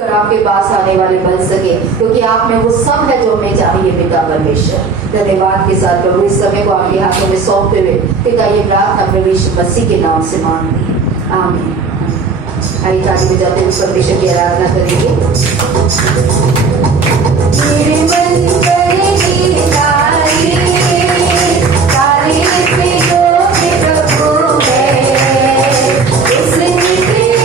कर आपके पास आने वाले बन सके, क्योंकि आप में वो सब है जो हमें चाहिए पिता परमेश्वर। धन्यवाद के साथ प्रभु इस समय को आपके हाथों में सौंपते हुए पिता ये प्रार्थना प्रभु यीशु मसीह के नाम से मांगते हैं, आमीन। आइए ताली बजाते हुए परमेश्वर की आराधना करेंगे। मेरे मन करेगी तारीफ योग्य प्रभु है, उसने किए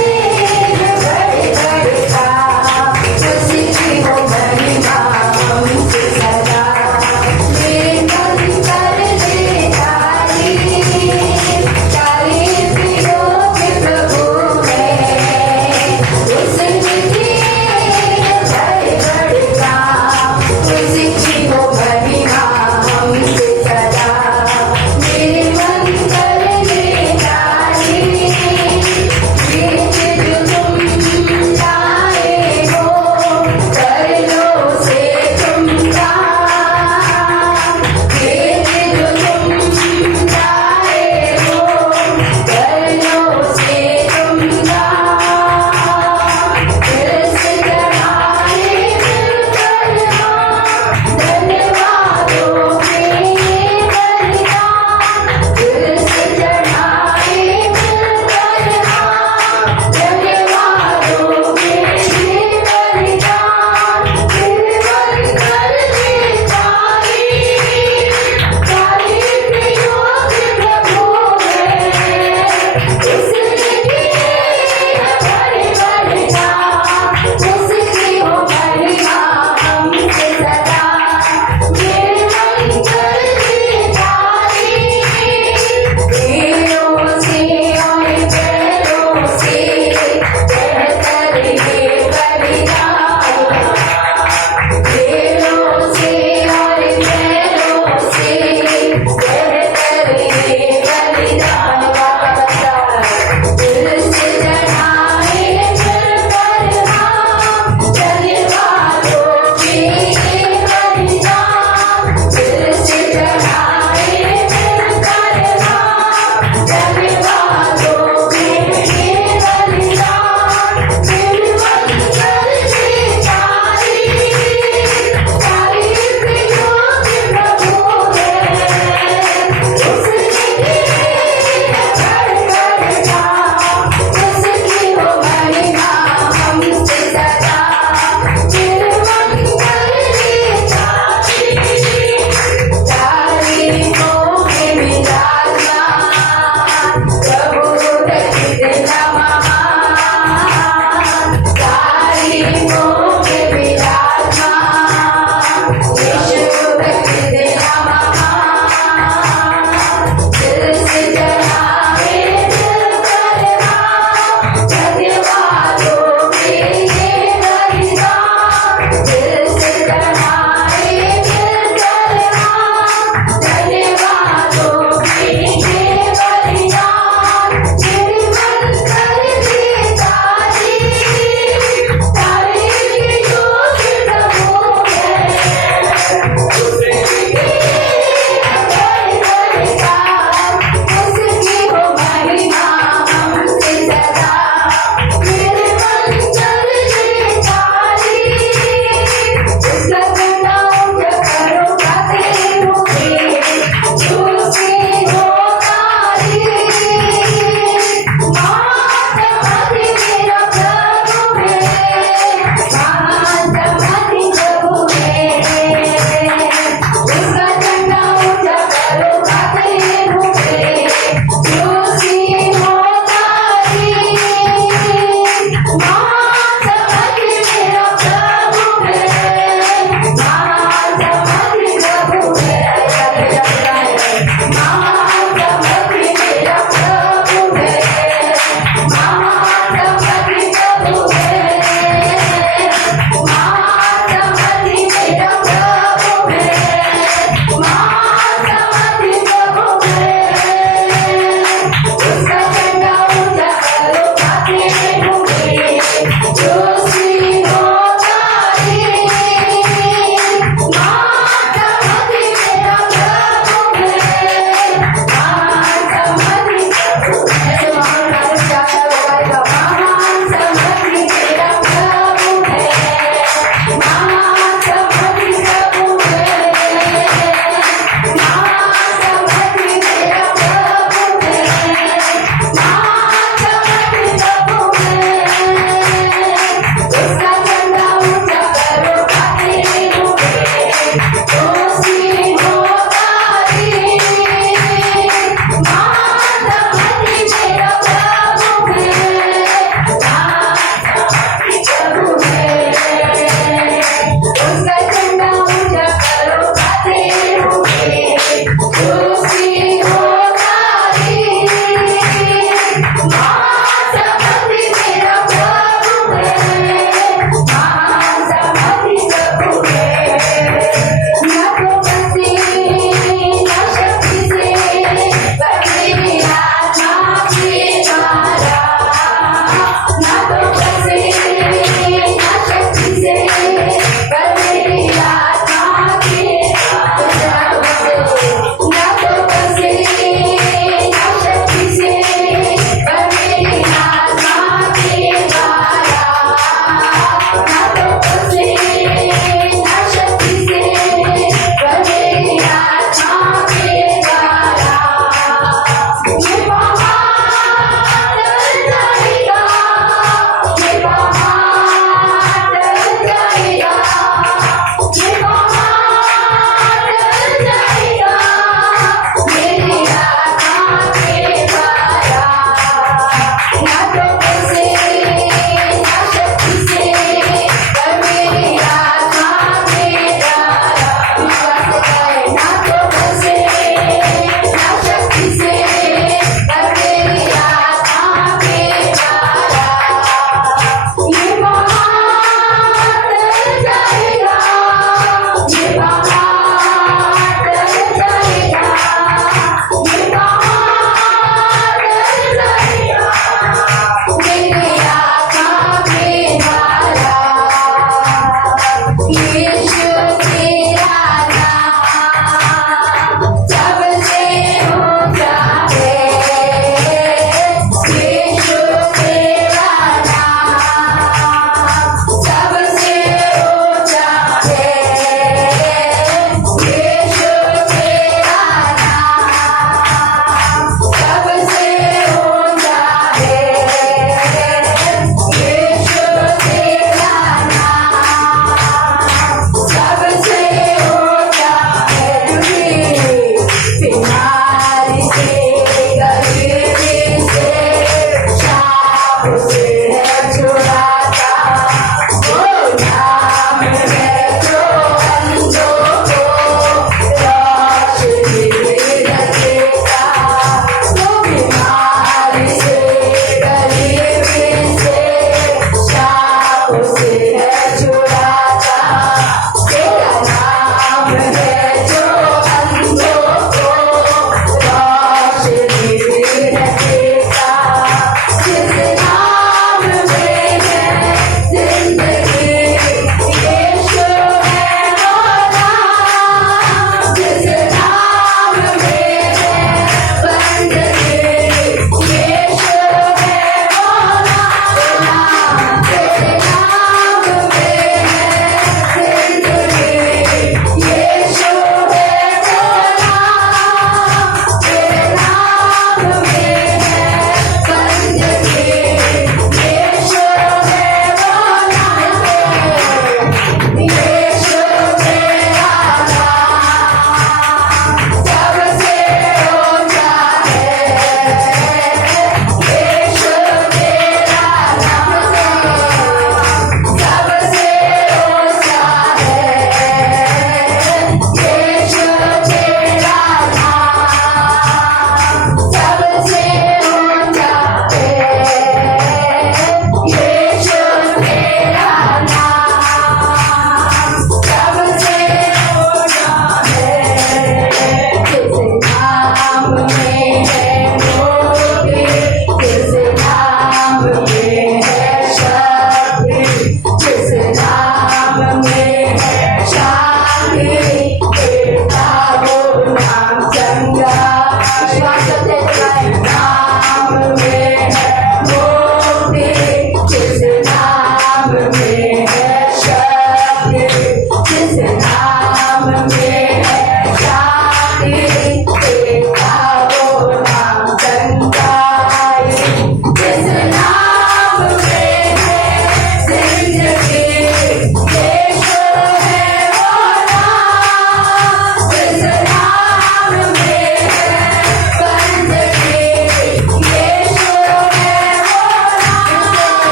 बड़े बड़े काम, उसकी हो महिमा हमसे सदा। मेरे मन करे तारीफ योग्य प्रभु है, उसने किए बड़े बड़े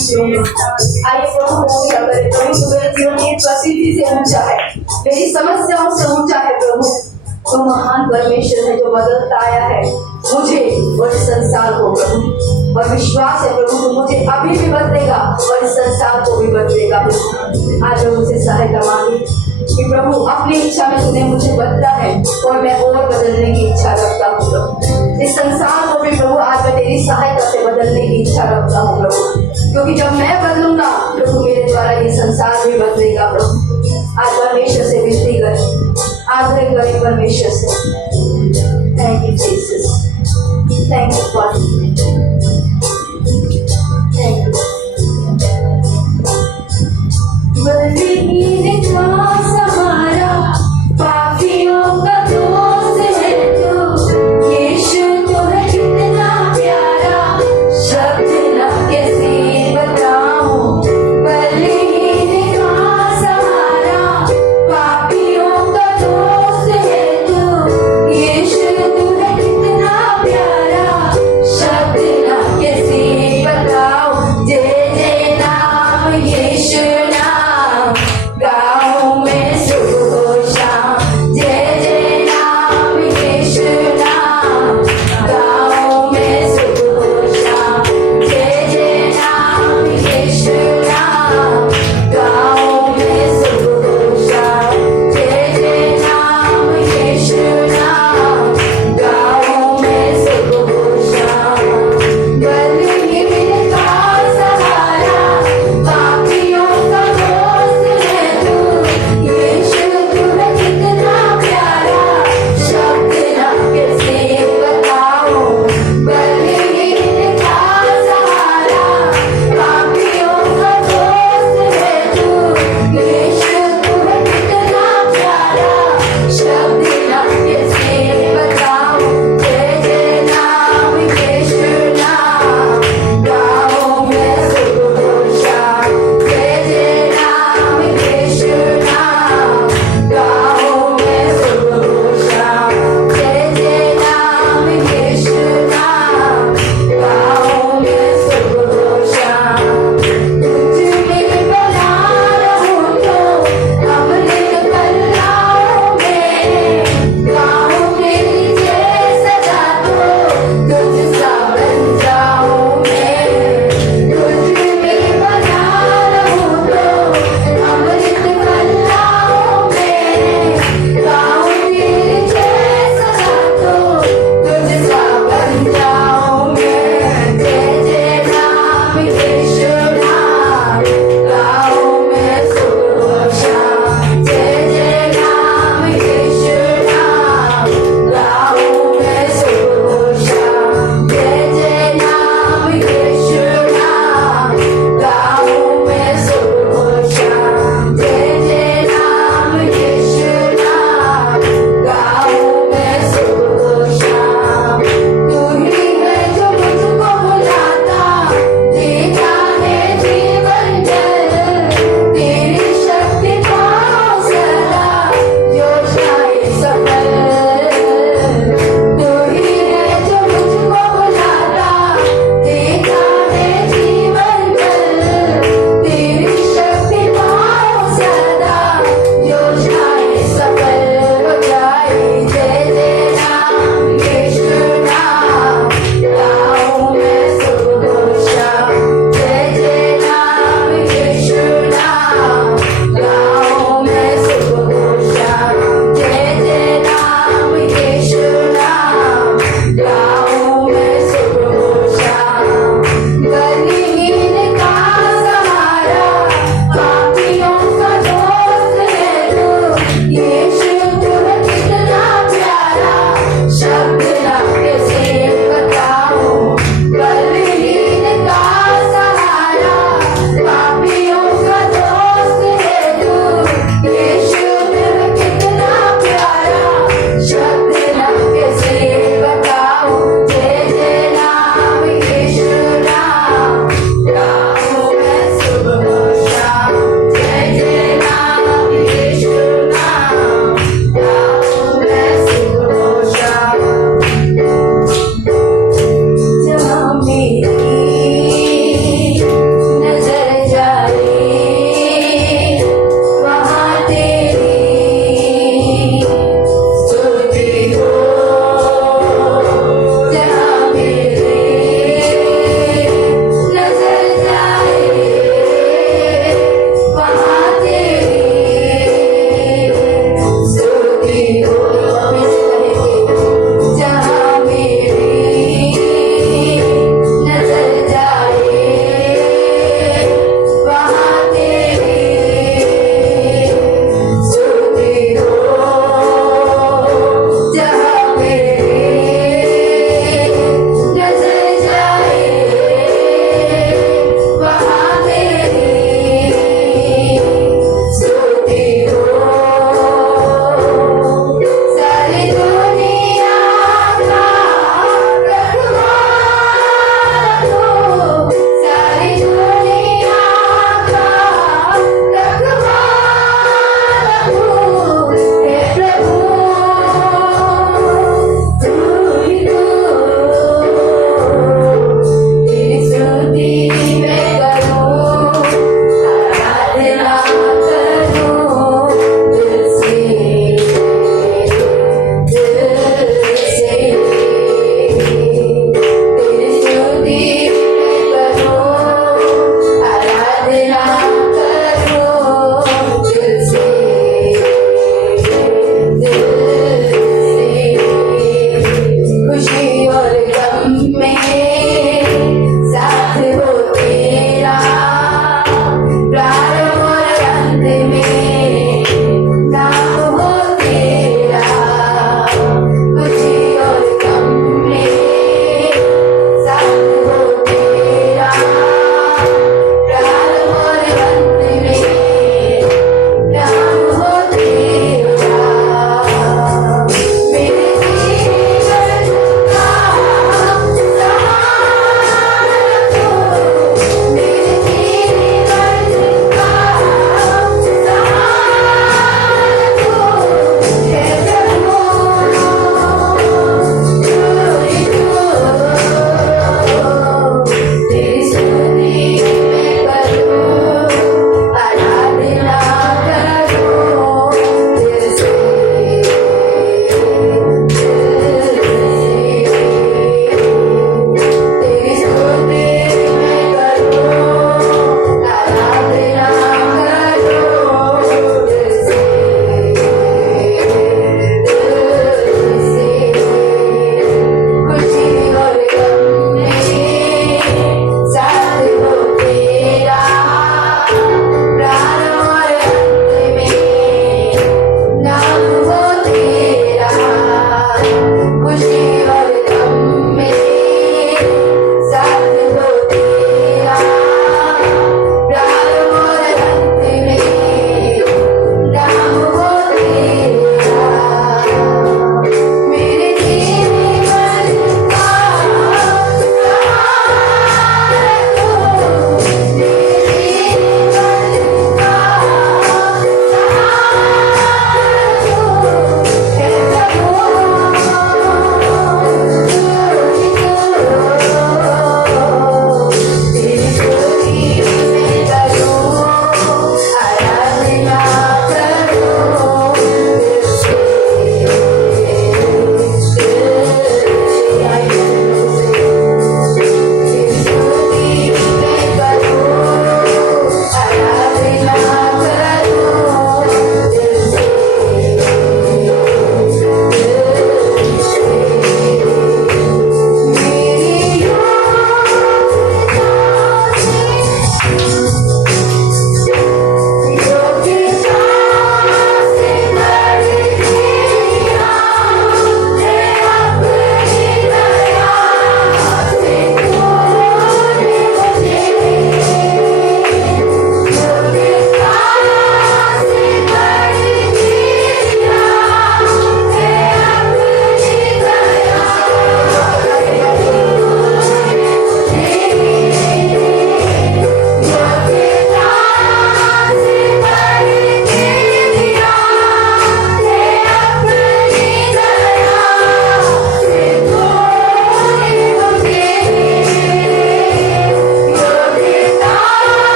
आइए प्रभु ऊंचा करे प्रभु, तू मेरे जीवन में प्रसिद्धि से ऊंचा है, मेरी समस्याओं से ऊंचा है प्रभु। तो महान परमेश्वर है जो बदलता आया है मुझे और इस संसार को प्रभु, और विश्वास है प्रभु तू मुझे अभी भी बदलेगा और इस संसार को भी बदलेगा। आज मैं मुझसे सहायता मांगी कि प्रभु अपनी इच्छा में तूने मुझे बदला है और मैं और बदलने की इच्छा रखता हूँ प्रभु। इस संसार को भी प्रभु आज मैं तेरी सहायता से बदलने की इच्छा रखता हूँ प्रभु, क्योंकि जब मैं बदलूंगा प्रभु मेरे द्वारा ये संसार भी बदलेगा प्रभु। आज परमेश्वर से विनती कर, आग्रह करें परमेश्वर से। Thank you Jesus, thank you God, thank you. बलहीन श्वास हमारा पापियों का दोस्त है तू, यीशु तो है कितना प्यारा, शब्द न कैसे बताऊं। बलहीन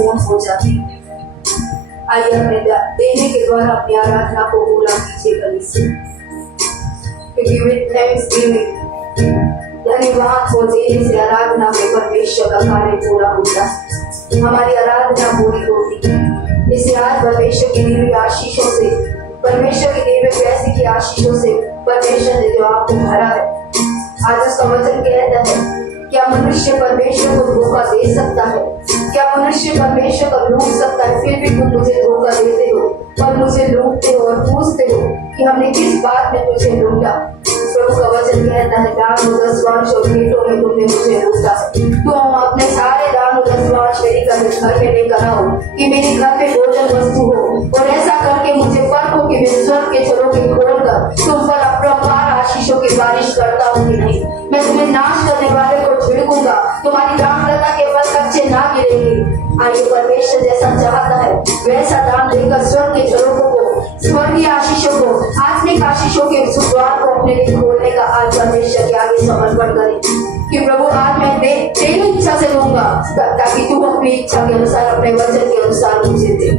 पूर्ण हो जाती है। आइए अपने देने के द्वारा अपनी आराधना को पूरा कीजिए गली से, क्योंकि विद थैंक्सगिविंग धन्यवाद को देने से आराधना में परमेश्वर का कार्य पूरा होता है, हमारी आराधना पूरी होती है। इसे आज परमेश्वर की दी हुई आशीषों से, परमेश्वर की दी हुई पैसे की आशीषों से परमेश्वर ने जो आपको भरा है, आज उसका वचन कहता है क्या मनुष्य परमेश्वर को धोखा दे सकता है? क्या मनुष्य परमेश्वर को लूट सकता है? फिर भी तुम मुझे धोखा देते हो और मुझे लूटते हो और पूछते हो कि हमने किस बात में तुझे लूटा। प्रभु का वचन कहता है दान और दसवांश और भेंटों में तुमने मुझे लूटा। तुम अपने सारे दान और दसवांश मेरे घर में लेकर आओ कि मेरे घर में भोजन वस्तु हो, और ऐसा करके मुझे परखो कि मैं स्वर्ग के झरोखे खोलकर तुम पर अपरंपार आशीषों की बारिश करता हूँ कि नहीं। मैं तुम्हें नाश करने वाले को छिड़कूंगा, तुम्हारी दानलता के फल कच्चे ना गिरेंगे। आइए परमेश्वर जैसा चाहता है वैसा दान देकर स्वर्ग के झरोखों को, स्वर्गीय आशीषों को, आत्मिक आशीषों के द्वार को अपने लिए खोलने का आज परमेश्वर के आगे समर्पण करें कि प्रभु आज मैं तेरी इच्छा से दूंगा, ताकि तू अपनी इच्छा के अनुसार, अपने वचन के अनुसार मुझे दे।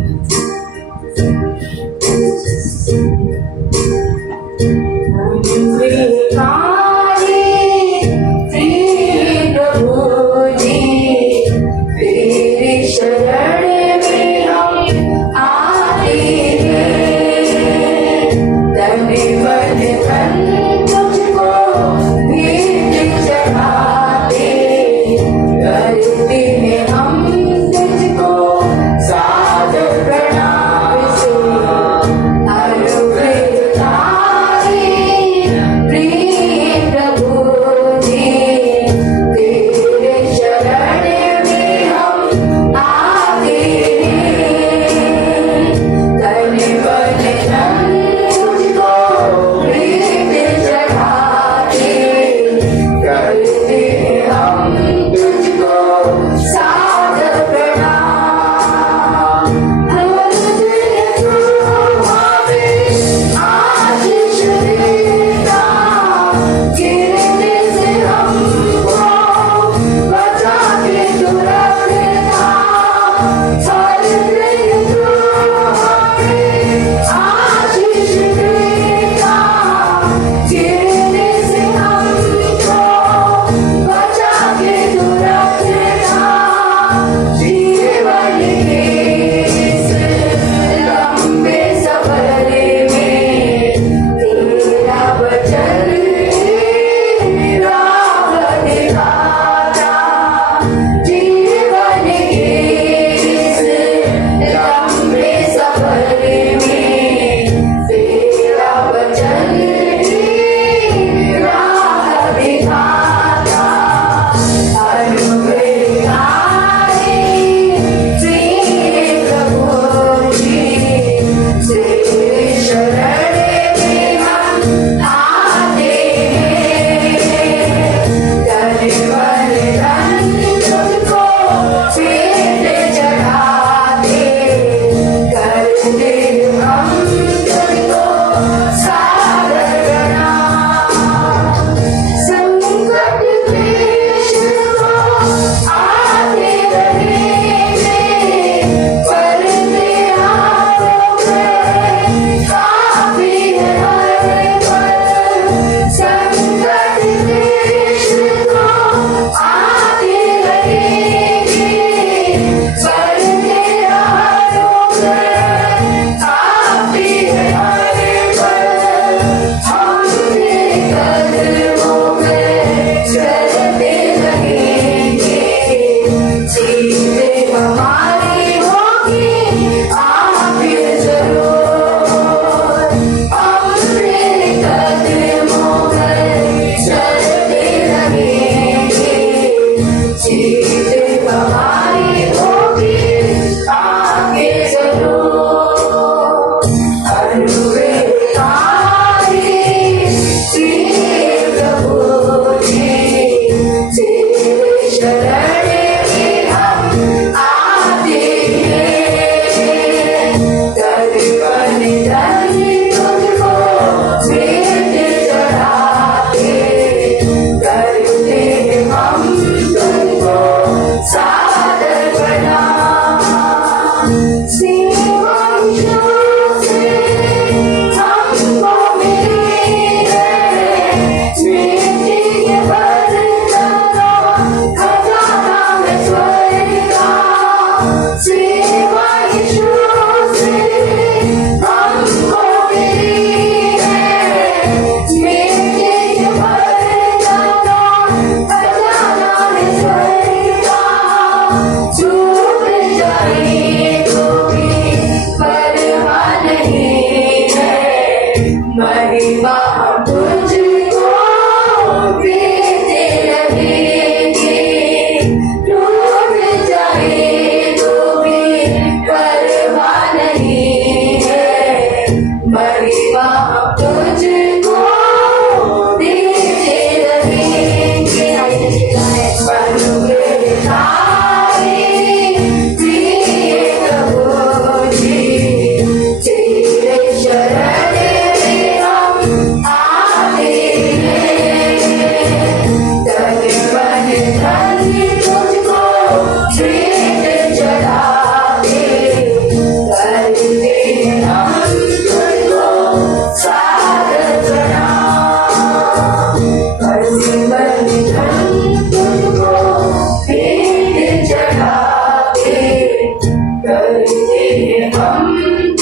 करते हम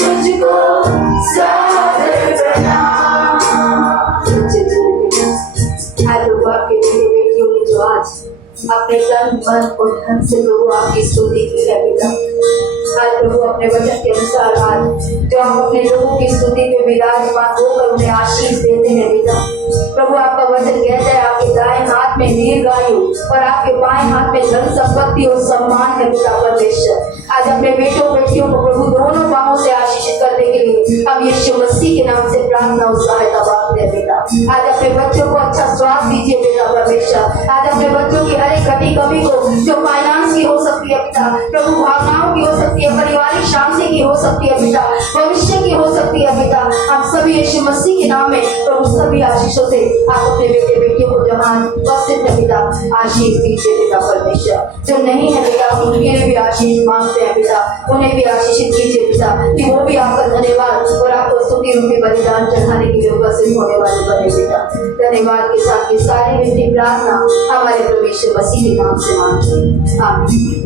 तुझको सादर प्रणाम। आज प्रभु आपके बेटे बेटियों ने जो आज अपने तन मन और धन से प्रभु आपकी स्तुति की है पिता, आज प्रभु अपने वचन के अनुसार आज जो हम अपने लोगों की स्तुति पे विराजमान होकर उन्हें आशीष देते हैं पिता। प्रभु आपका वचन कहता है आपके दाएं हाथ में दीर्घायु और आपके बाएं हाथ में धन संपत्ति और सम्मान है पिता परमेश्वर। आज अपने बेटों बेटियों को प्रभु दोनों बाहों से आशीषित करने के लिए हम यीशु मसीह के नाम से प्रार्थना और सहायता मांगते हैं पिता। आज अपने बच्चों को अच्छा स्वास्थ्य दीजिए पिता परमेश्वर। आज अपने बच्चों की हर एक कमी को जो फाइनेंस की हो सकती है पिता, प्रभु भावनाओं की हो सकती है, पारिवारिक शांति की हो सकती है पिता, भविष्य की हो सकती है पिता, हम सभी यीशु मसीह के नाम में प्रभु सभी आशीषों से आप अपने बेटे बेटियों को जहाँ उपस्थित है पिता आशीष दीजिए पिता परमेश्वर। जो नहीं है पिता उनके लिए भी आशीष मांगते हैं पिता, उन्हें भी आशीषित कीजिए पिता कि वो भी आपका धन्यवाद और आपको स्तुति रूपी बलिदान चढ़ाने के लिए उपस्थित होने वाले बने पिता। धन्यवाद के साथ ये सारी विनती प्रार्थना हमारे प्रभु यीशु मसीह के नाम से मांगते हैं, आमीन।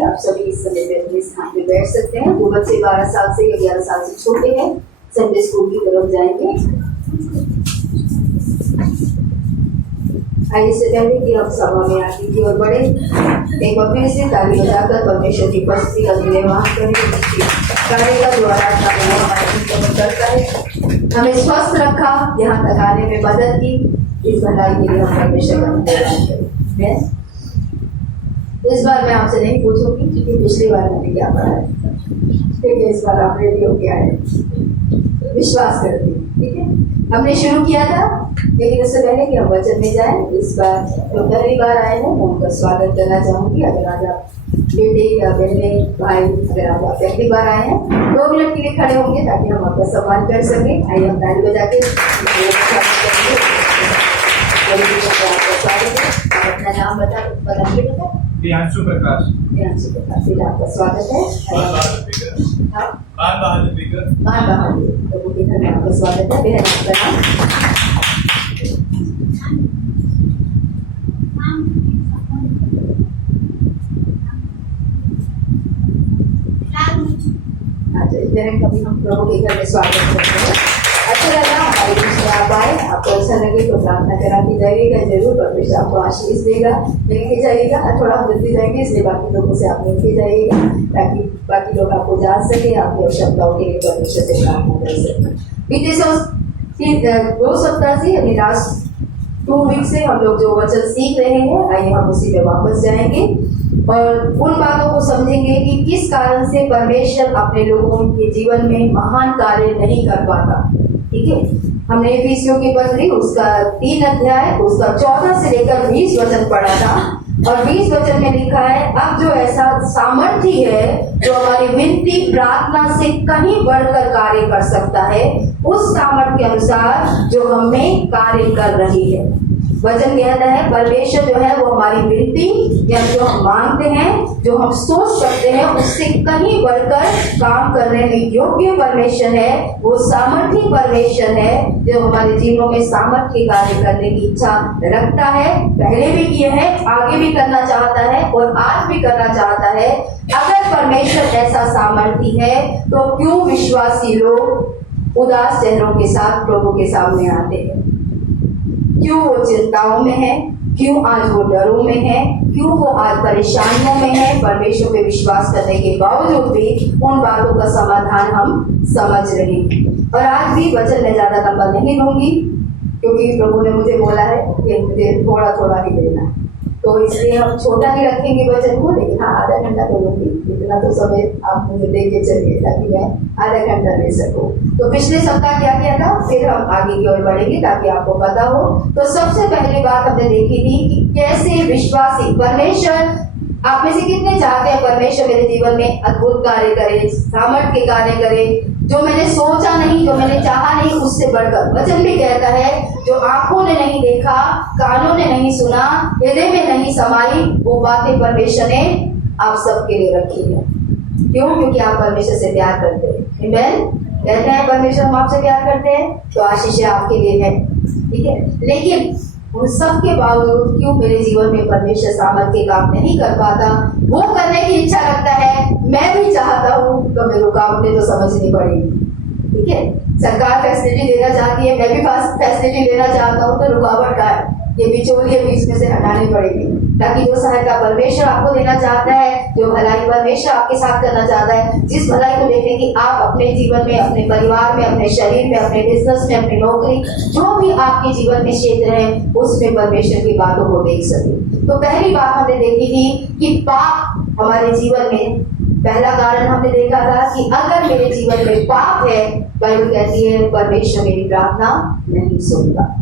आप सभी इस समय पे अपने स्थान पे बैठ सकते हैं। वो बच्चे 12 साल से या 11 साल से छोटे हैं, संडे स्कूल की तरफ जाएंगे। आइए इससे पहले कि हम सभा में आगे की ओर बढ़े, एक बार फिर से ताली बजाकर परमेश्वर की उपस्थिति का निर्वाह करें। कार्य का द्वारा करता है, हमें स्वस्थ रखा, यहाँ तक आने में मदद की, इस भलाई के लिए हम परमेश्वर का धन्यवाद करें। इस बार मैं आपसे नहीं पूछूंगी क्योंकि पिछली बार मैंने क्या पढ़ा है, क्योंकि इस बार आप रेडी हो गया है, विश्वास करती हूँ। ठीक है, हमने शुरू किया था, लेकिन उससे पहले कि हम वचन में जाए, इस बार जो पहली बार आए हैं मैं उनका स्वागत करना चाहूंगी। अगर आज आप बेटे या बहने भाई अगर आप पहली बार आए हैं 2 मिनट के लिए खड़े होंगे ताकि हम आपका सम्मान कर सकें। आइए हम ताली बजा के अपना नाम बताइए बेटा। प्रियांशु प्रकाश। प्रियांशु प्रकाश, आपका स्वागत है। मान बहादुर प्रभु के घर में आपका स्वागत है। बेहद आपका नाम? कभी हम प्रभु के घर में स्वागत करते हैं। अच्छा लगा हमारे बीच में आप आए, आपको अच्छा लगे तो प्रार्थना करा के जाइएगा जरूर, परमेश्वर आपको आशीष देगा। मिलके जाइएगा, थोड़ा मिलते जाएंगे, इसलिए बाकी लोगों से आप मिलके जाइएगा ताकि बाकी लोग आपको जान सके, आपकी आवश्यकताओं के लिए परमेश्वर से प्रार्थना कर सके। बीते 2 सप्ताह से यानी लास्ट 2 वीक से हम लोग जो वचन सीख रहे हैं, आइए हम उसी में वापस जाएंगे और उन बातों को समझेंगे कि किस कारण से परमेश्वर अपने लोगों के जीवन में महान कार्य नहीं कर पाता। ठीक है, हमने इफिसियों की पत्री उसका 3 अध्याय उसका 14 से लेकर 20 वचन पढ़ा था और 20 वचन में लिखा है, अब जो ऐसा सामर्थ्य है जो हमारी विनती प्रार्थना से कहीं बढ़कर कार्य कर सकता है, उस सामर्थ्य के अनुसार जो हमें कार्य कर रही है। वचन कहता है परमेश्वर जो है वो हमारी विनती या जो हम मांगते हैं, जो हम सोच सकते हैं, उससे कहीं बढ़कर काम करने में योग्य परमेश्वर है। वो सामर्थ्य परमेश्वर है जो हमारे जीवनों में सामर्थ्य कार्य करने की इच्छा रखता है। पहले भी किए हैं, आगे भी करना चाहता है और आज भी करना चाहता है। अगर परमेश्वर ऐसा सामर्थ्य है तो क्यों विश्वासी लोग उदास चेहरों के साथ प्रभु के सामने आते हैं? क्यों वो चिंताओं में है? क्यों आज वो डरों में है? क्यों वो आज परेशानियों में है? परमेश्वर पे विश्वास करने के बावजूद भी उन बातों का समाधान हम समझ रहे हैं। और आज भी वचन में ज्यादा लंबा नहीं लूंगी क्योंकि प्रभु ने मुझे बोला है कि मुझे थोड़ा थोड़ा ही देना है, तो इसलिए हम छोटा ही रखेंगे वचन को। लेकिन हाँ, आधा घंटा तो लूंगी, इतना तो समय आप मुझे दे के चलिए ताकि मैं आधा घंटा ले सकूं। तो पिछले सप्ताह क्या किया था, फिर हम आगे की ओर बढ़ेंगे ताकि आपको पता हो। तो सबसे पहली बात हमने देखी थी कि कैसे विश्वासी परमेश्वर, आप में से कितने चाहते हैं परमेश्वर मेरे जीवन में अद्भुत कार्य करे, सामर्थ्य के कार्य करे, जो मैंने सोचा नहीं, जो मैंने चाहा नहीं, उससे बढ़कर। वचन भी कहता है जो आंखों ने नहीं देखा, कानों ने नहीं सुना, हृदय में नहीं समाई, वो बातें परमेश्वर ने आप सबके लिए रखी है। क्यों? क्योंकि आप परमेश्वर से प्यार करते हैं। आमीन। कहते हैं परमेश्वर हम आपसे प्यार करते हैं, तो आशीष आपके लिए है। ठीक है, लेकिन उन सब के बावजूद क्यों मेरे जीवन में परमेश्वर सामर्थ्य काम नहीं कर पाता, वो करने की इच्छा रखता है, मैं भी चाहता हूँ, तो मेरे रुकावटें तो समझनी पड़ेगी। ठीक है, सरकार फैसिलिटी देना चाहती है, मैं भी फैसिलिटी लेना चाहता हूँ, तो रुकावट का है, ये बिचौलिए बीच में से हटानी पड़ेगी, ताकि जो सहायता परमेश्वर आपको देना चाहता है, जो भलाई परमेश्वर आपके साथ करना चाहता है, जिस भलाई को देखने की आप अपने जीवन में, अपने परिवार में, अपने शरीर में, अपने बिजनेस में, अपनी नौकरी, जो भी आपके जीवन में क्षेत्र है, उसमें परमेश्वर की बातों को देख सके। तो पहली बात हमने देखी थी कि पाप हमारे जीवन में, पहला कारण हमने देखा था कि अगर मेरे जीवन में पाप है, बाइबल कहती है परमेश्वर मेरी प्रार्थना नहीं सुनता।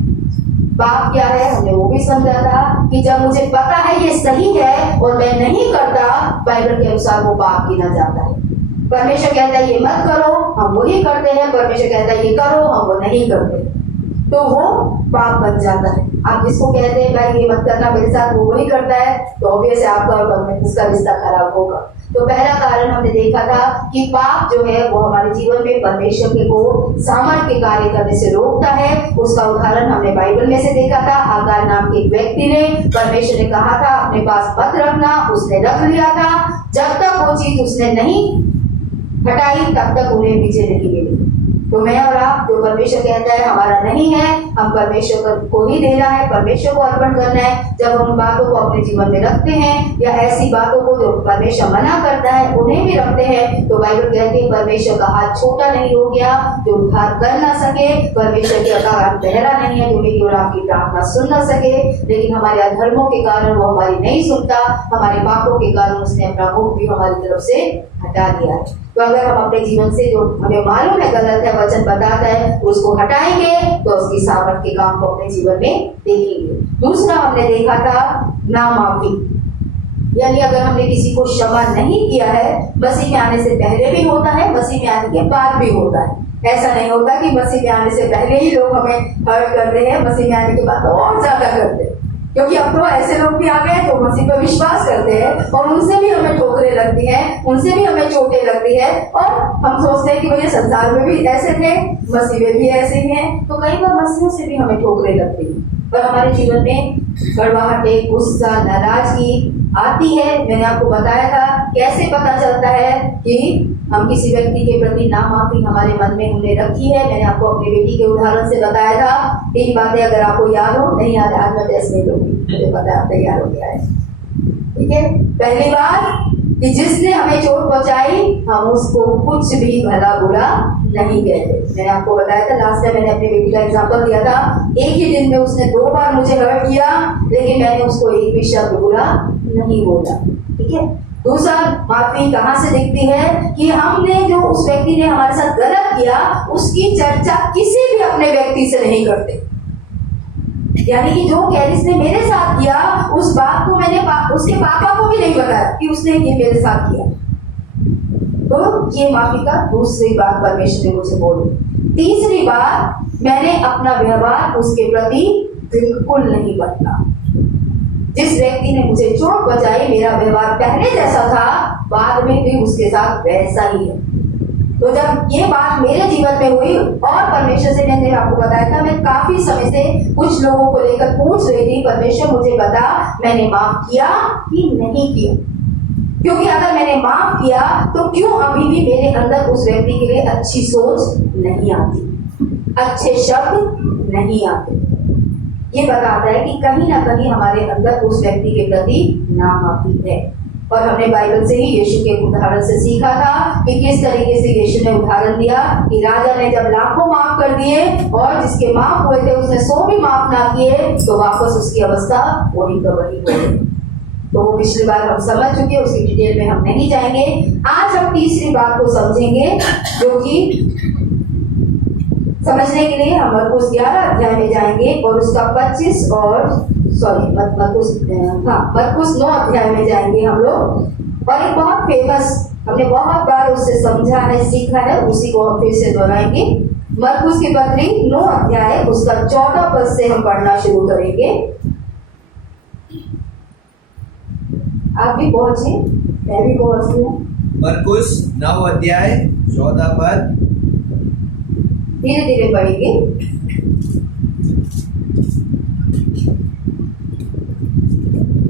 पाप क्या है हमने वो भी समझा था कि जब मुझे पता है ये सही है और मैं नहीं करता, बाइबल के अनुसार वो पाप गिना जाता है। परमेश्वर कहता है ये मत करो, हम वही करते हैं, परमेश्वर कहता है ये करो, हम वो नहीं करते, तो वो पाप बन जाता है। आप जिसको कहते हैं भाई ये मत करना मेरे साथ, वो वही करता है, तो ऑब्वियस है आपका और उसका रिश्ता खराब होगा। तो पहला कारण हमने देखा था कि पाप जो है वो हमारे जीवन में परमेश्वर के को सामर्थ्य के कार्य करने से रोकता है। उसका उदाहरण हमने बाइबल में से देखा था। आगार नाम के एक व्यक्ति ने, परमेश्वर ने कहा था अपने पास मत रखना, उसने रख लिया था, जब तक वो चीज उसने नहीं हटाई तब तक उन्हें पीछे नहीं मिली। तो मैं और आप, जो परमेश्वर कहता है हमारा नहीं है, हम परमेश्वर को ही देना है, परमेश्वर को अर्पण करना है। जब हम बातों को अपने जीवन में रखते हैं, या ऐसी बातों को जो परमेश्वर मना करता है उन्हें भी रखते हैं, तो बाइबल कहती है परमेश्वर का हाथ छोटा नहीं हो गया जो उद्धार कर ना सके, परमेश्वर के हाथ बहरा नहीं है जो मेरी और आपकी प्रार्थना सुन ना सके। लेकिन हमारे अधर्मों के कारण वो हमारी नहीं सुनता, हमारे पापों के कारण उसने अपना मुख भी हमारी तरफ से हटा दिया है। तो अगर हम अपने जीवन से जो हमें मालूम है गलत है, वचन बताता है, उसको हटाएंगे तो उसकी सामर्थ्य के काम को अपने जीवन में देखेंगे। दूसरा हमने देखा था ना माफी, यानी अगर हमने किसी को क्षमा नहीं किया है, मसीह में आने से पहले भी होता है, मसीह में आने के बाद भी होता है। ऐसा नहीं होता कि मसीह में आने से पहले ही लोग हमें हर्ट करते हैं, मसीह में आने के बाद और ज्यादा करते हैं, क्योंकि अब तो ऐसे लोग भी आ गए तो मसीह पर विश्वास करते हैं और उनसे भी हमें ठोकरें लगती हैं, उनसे भी हमें चोटें लगती है, और हम सोचते हैं कि वो ये संसार में भी ऐसे थे, मसीह में भी ऐसे ही हैं, तो कई बार मसीहों से भी हमें ठोकरें लगती हैं। पर हमारे जीवन में कड़वाहट, गुस्सा, नाराजगी आती है। मैंने आपको बताया था कैसे पता चलता है कि हम किसी व्यक्ति के प्रति ना माफी हमारे मन में हमने रखी है। मैंने आपको अपनी बेटी के उदाहरण से बताया था। 3 बातें अगर आपको याद हो, नहीं याद आज मैं टेस्ट नहीं लूंगी, मुझे पता है आप तैयार हो गया है। ठीक है, पहली बात कि जिसने हमें चोट पहुंचाई हम उसको कुछ भी भला बुरा नहीं कहते। मैंने आपको बताया था लास्ट टाइम, मैंने अपनी बेटी का एग्जांपल दिया था, एक ही दिन में उसने 2 बार मुझे हर्ट किया, लेकिन मैंने उसको एक भी शब्द बुरा नहीं बोला। ठीक है, दूसरा माफी कहाँ से दिखती है कि हमने जो उस व्यक्ति ने हमारे साथ गलत किया उसकी चर्चा किसी भी अपने व्यक्ति से नहीं करते। यानी कि जो कैरिस ने मेरे साथ किया उस बात को मैंने उसके पापा को भी नहीं बताया कि उसने ये मेरे साथ किया। तो ये माफी का दूसरी बात परमेश्वर ने मुझे बोली। तीसरी बात, मैंने अपना व्यवहार उसके प्रति बिल्कुल नहीं बदला। जिस व्यक्ति ने मुझे चोट पहुंचाई, मेरा व्यवहार पहले जैसा था, बाद में भी उसके साथ वैसा ही है। तो जब ये बात मेरे जीवन में हुई और परमेश्वर से मैंने आपको बताया था, मैं काफी समय से कुछ लोगों को लेकर पूछ रही थी, परमेश्वर मुझे बता मैंने माफ किया कि नहीं किया, क्योंकि अगर मैंने माफ किया तो क्यों अभी भी मेरे अंदर उस व्यक्ति के लिए अच्छी सोच नहीं आती, अच्छे शब्द नहीं आते। ये बताता है कि कहीं ना कहीं हमारे अंदर उस व्यक्ति के प्रति नामाफी है। और हमने बाइबल से ही यीशु के उदाहरण से सीखा था कि किस तरीके से यीशु ने उदाहरण दिया कि राजा ने जब लाखों माफ कर दिए और जिसके माफ हुए थे उसने 100 भी माफ ना किए, तो वापस उसकी अवस्था वही का वही हो गई। तो वो पिछली बार हम समझ चुके, उसकी डिटेल में हम नहीं जाएंगे। आज हम तीसरी बात को समझेंगे, जो कि समझने के लिए हम मरकुस 11 अध्याय में जाएंगे और उसका 25 और मरकुस 9 अध्याय में जाएंगे हम लोग। और एक बहुत फेमस, हमने बहुत बार उससे समझा है, सीखा है, उसी को हम फिर से दोहराएंगे। मरकुस की पत्री 9 अध्याय उसका 14 पद से हम पढ़ना शुरू करेंगे। आप भी पहुंचे, मैं भी पहुंचती हूँ। मरकुस 9 अध्याय 14 पद, धीरे धीरे पढ़ेंगे।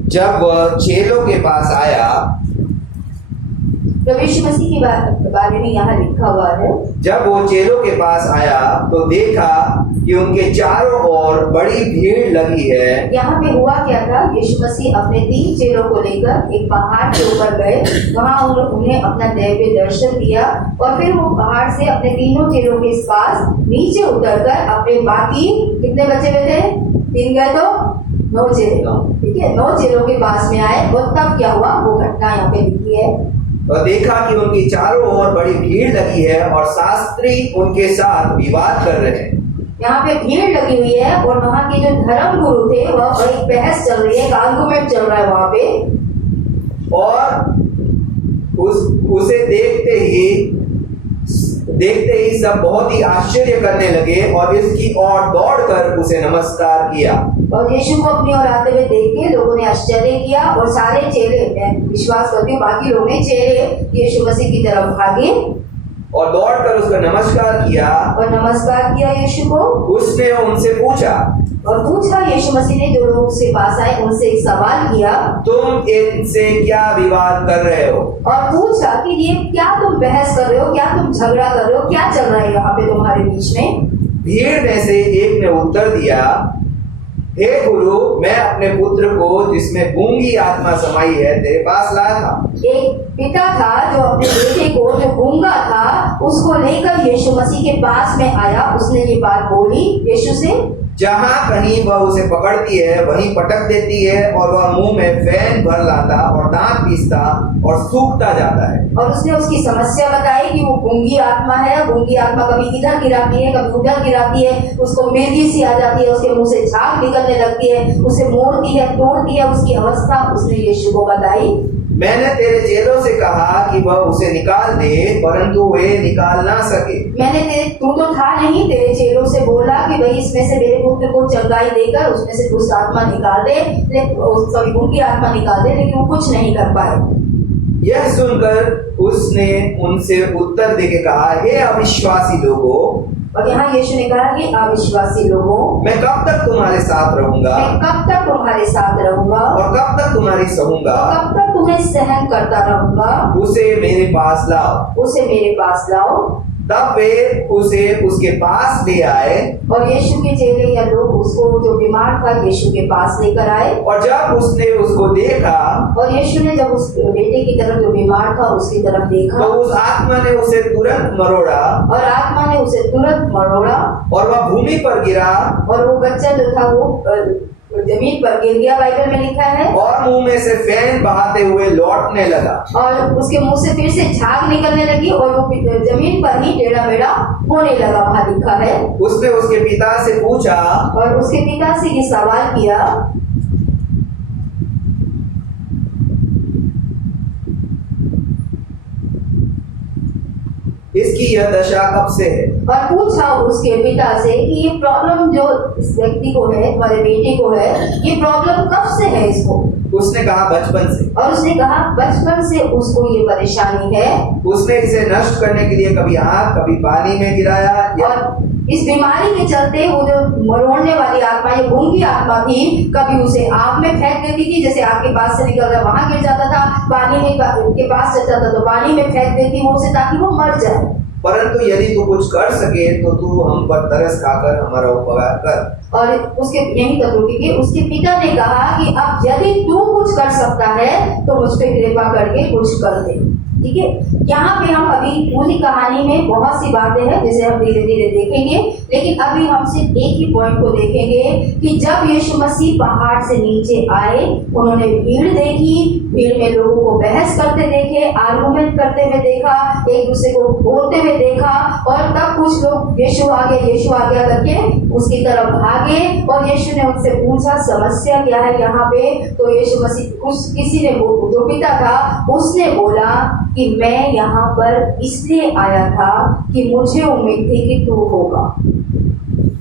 जब वह चेलों के पास आया, प्रभु यीशु मसीह के बारे में यहाँ लिखा हुआ है, जब वो चेलों के पास आया तो देखा कि उनके चारों ओर बड़ी भीड़ लगी है। यहाँ पे हुआ क्या था, यीशु मसीह अपने 3 चेलों को लेकर एक पहाड़ के ऊपर गए, वहाँ उन्हें अपना दिव्य दर्शन दिया और फिर वो पहाड़ से अपने तीनों चेलों के पास नीचे उतरकर अपने बाकी कितने बचे हुए थे, 3 गए तो 9 चेले, ठीक है, 9 चेलों के पास में आए और तब क्या हुआ वो घटना यहाँ पे लिखी है। और देखा कि उनकी चारों ओर बड़ी भीड़ लगी है और शास्त्री उनके साथ विवाद कर रहे हैं। यहाँ पे भीड़ लगी हुई है और वहाँ के जो धर्म गुरु थे वह एक बहस चल रही है, एक आर्गुमेंट चल रहा है वहाँ पे। और उसे देखते ही सब बहुत ही आश्चर्य करने लगे और इसकी ओर दौड़कर उसे नमस्कार किया। और यीशु को अपनी ओर आते हुए देख के लोगों ने आश्चर्य किया और सारे चेले, मैं विश्वास करती हूँ बाकी लोग ने, चेले यीशु मसीह की तरफ भागे और दौड़कर उसका नमस्कार किया और नमस्कार किया यीशु को। उसने उनसे पूछा यीशु मसीह ने जो लोग उसके पास आए उनसे एक सवाल किया, तुम इनसे क्या विवाद कर रहे हो? और पूछा कि ये क्या तुम बहस कर रहे हो, क्या तुम झगड़ा कर रहे हो, क्या चल रहा है यहाँ पे तुम्हारे बीच में? भीड़ में से एक ने उत्तर दिया, हे गुरु, मैं अपने पुत्र को जिसमें गूंगी आत्मा समाई है तेरे पास लाया था। एक पिता था जो अपने बेटे को जो गूंगा था उसको लेकर यीशु मसीह के पास में आया। उसने ये बात बोली यीशु से, जहाँ कहीं वह उसे पकड़ती है वहीं पटक देती है और वह मुंह में फैन भर लाता और दांत पीसता और सूखता जाता है। और उसने उसकी समस्या बताई कि वो गूंगी आत्मा है, गूंगी आत्मा कभी इधर गिराती है कभी उधर गिराती है, उसको मिर्गी सी आ जाती है, उसके मुंह से झाग निकलने लगती है, उसे मोड़ती है तोड़ती है, उसकी अवस्था उसने यीशु को बताई। मैंने तेरे चेलों से कहा कि वह उसे निकाल दे, परंतु वे निकाल ना सके। तू तो था नहीं, तेरे चेलों से बोला कि भाई इसमें से मेरे पुत्र को चंगाई देकर उसमें से दुष्ट आत्मा निकाल दे, सॉरी गूंगी आत्मा निकाल दे, लेकिन वो कुछ नहीं कर पाए। यह सुनकर उसने उनसे उत्तर देके कहा, हे अविश्वासी लोगों, और यहाँ यीशु ने कहा कि अविश्वासी लोगों, मैं कब तक तुम्हारे साथ रहूंगा? मैं कब तक तुम्हारे साथ रहूंगा? और कब तक तुम्हारी सहूंगा? कब तक तुम्हें सहन करता रहूंगा? उसे मेरे पास लाओ। उसे मेरे पास लाओ। तब वे उसे उसके पास ले आए और यीशु के चेले या लोग उसको जो बीमार था यीशु के पास लेकर आए। और जब उसने उसको देखा, और यीशु ने जब उस बेटे की तरफ जो बीमार था उसकी तरफ देखा, तो उस आत्मा ने उसे तुरंत मरोड़ा, और आत्मा ने उसे तुरंत मरोड़ा, और वह भूमि पर गिरा, और वो बच्चा जो था वो जमीन पर गिर गया, बाइबल में लिखा है, और मुंह में से फैन बहाते हुए लौटने लगा, और उसके मुंह से फिर से झाग निकलने लगी और वो जमीन पर ही टेढ़ा मेढ़ा होने लगा, वहां लिखा है। उसने उसके पिता से पूछा, और उसके पिता से ये सवाल किया, इसकी यह दशा कब से है? और पूछा उसके पिता से कि ये प्रॉब्लम जो इस व्यक्ति को है, तुम्हारे बेटे को है, ये प्रॉब्लम कब से है इसको? उसने कहा बचपन से। और उसने कहा बचपन से उसको ये परेशानी है। उसने इसे नष्ट करने के लिए कभी आग कभी पानी में गिराया, और इस बीमारी के चलते वो जो मरोड़ने वाली आत्मा, ये गूंगी आत्मा थी, कभी उसे आग में फेंक देती थी, जैसे आग के पास से निकल रहा वहां गिर जाता था, पानी में के पास चल जाता तो पानी में फेंक देती वो उसे, ताकि वो मर जाए। परंतु यदि तू कुछ कर सके तो तू हम पर तरस खाकर हमारा उपकार कर। और उसके यही तक रुकी कि उसके पिता ने कहा कि अब यदि तू कुछ कर सकता है तो मुझ पे कृपा करके कुछ कर दे। ठीक है, यहाँ पे हम अभी पूरी कहानी में बहुत सी बातें हैं जिसे हम धीरे धीरे देखेंगे, लेकिन अभी हम सिर्फ एक ही पॉइंट को देखेंगे कि जब यीशु मसीह पहाड़ से नीचे आए, उन्होंने भीड़ देखी, भीड़ में लोगों को बहस करते देखे, आर्गुमेंट करते हुए देखा, एक दूसरे को बोलते हुए देखा, और तब कुछ लोग यीशु आ गया करके उसकी तरफ भागे, और यीशु ने उनसे पूछा समस्या क्या है यहाँ पे? तो यीशु मसीह किसी ने जो पिता था उसने बोला कि मैं यहाँ पर इसलिए आया था कि मुझे उम्मीद थी कि तू होगा,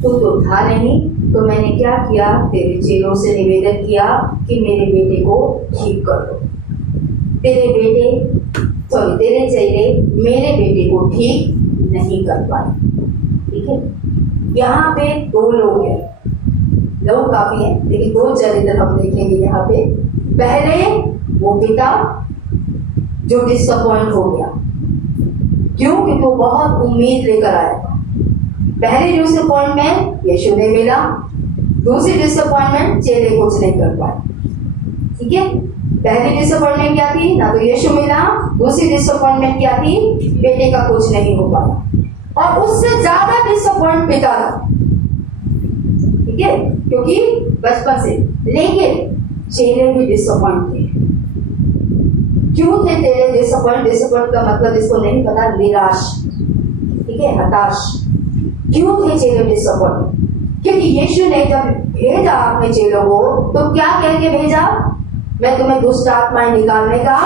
तू तो था नहीं, तो मैंने क्या किया, तेरे चेलों से निवेदन किया कि मेरे बेटे को ठीक कर दो। तेरे चेले मेरे बेटे को ठीक नहीं कर पाए। ठीक है, यहाँ पे दो लोग हैं, लोग काफी हैं, लेकिन दो चरित्र हम देखेंगे यहाँ पे। पहले वो पिता जो डिसअपॉइंट हो गया, क्यों? क्योंकि वो बहुत उम्मीद लेकर आया था। पहली डिसअपॉइंटमेंट यीशु ने मिला, दूसरी डिसअपॉइंटमेंट चेले कुछ नहीं कर पाए। ठीक है, पहली डिसअपॉइंटमेंट क्या थी? ना तो यीशु मिला। दूसरी डिसअपॉइंटमेंट क्या थी? बेटे का कुछ नहीं हो पाया। और उससे ज्यादा डिसअपॉइंट पिता था, ठीक है, क्योंकि बचपन से। लेकिन चेले भी डिसअपॉइंट थे। क्यों थे चेले डिसअपॉइंट? डिसअपॉइंट का मतलब इसको नहीं पता, निराश, ठीक है, हताश। क्यों थे चेले डिसअपॉइंट? क्योंकि यीशु ने जब भेजा अपने चेलों को तो क्या कह के भेजा? मैं तुम्हें दुष्ट आत्माएं निकालने का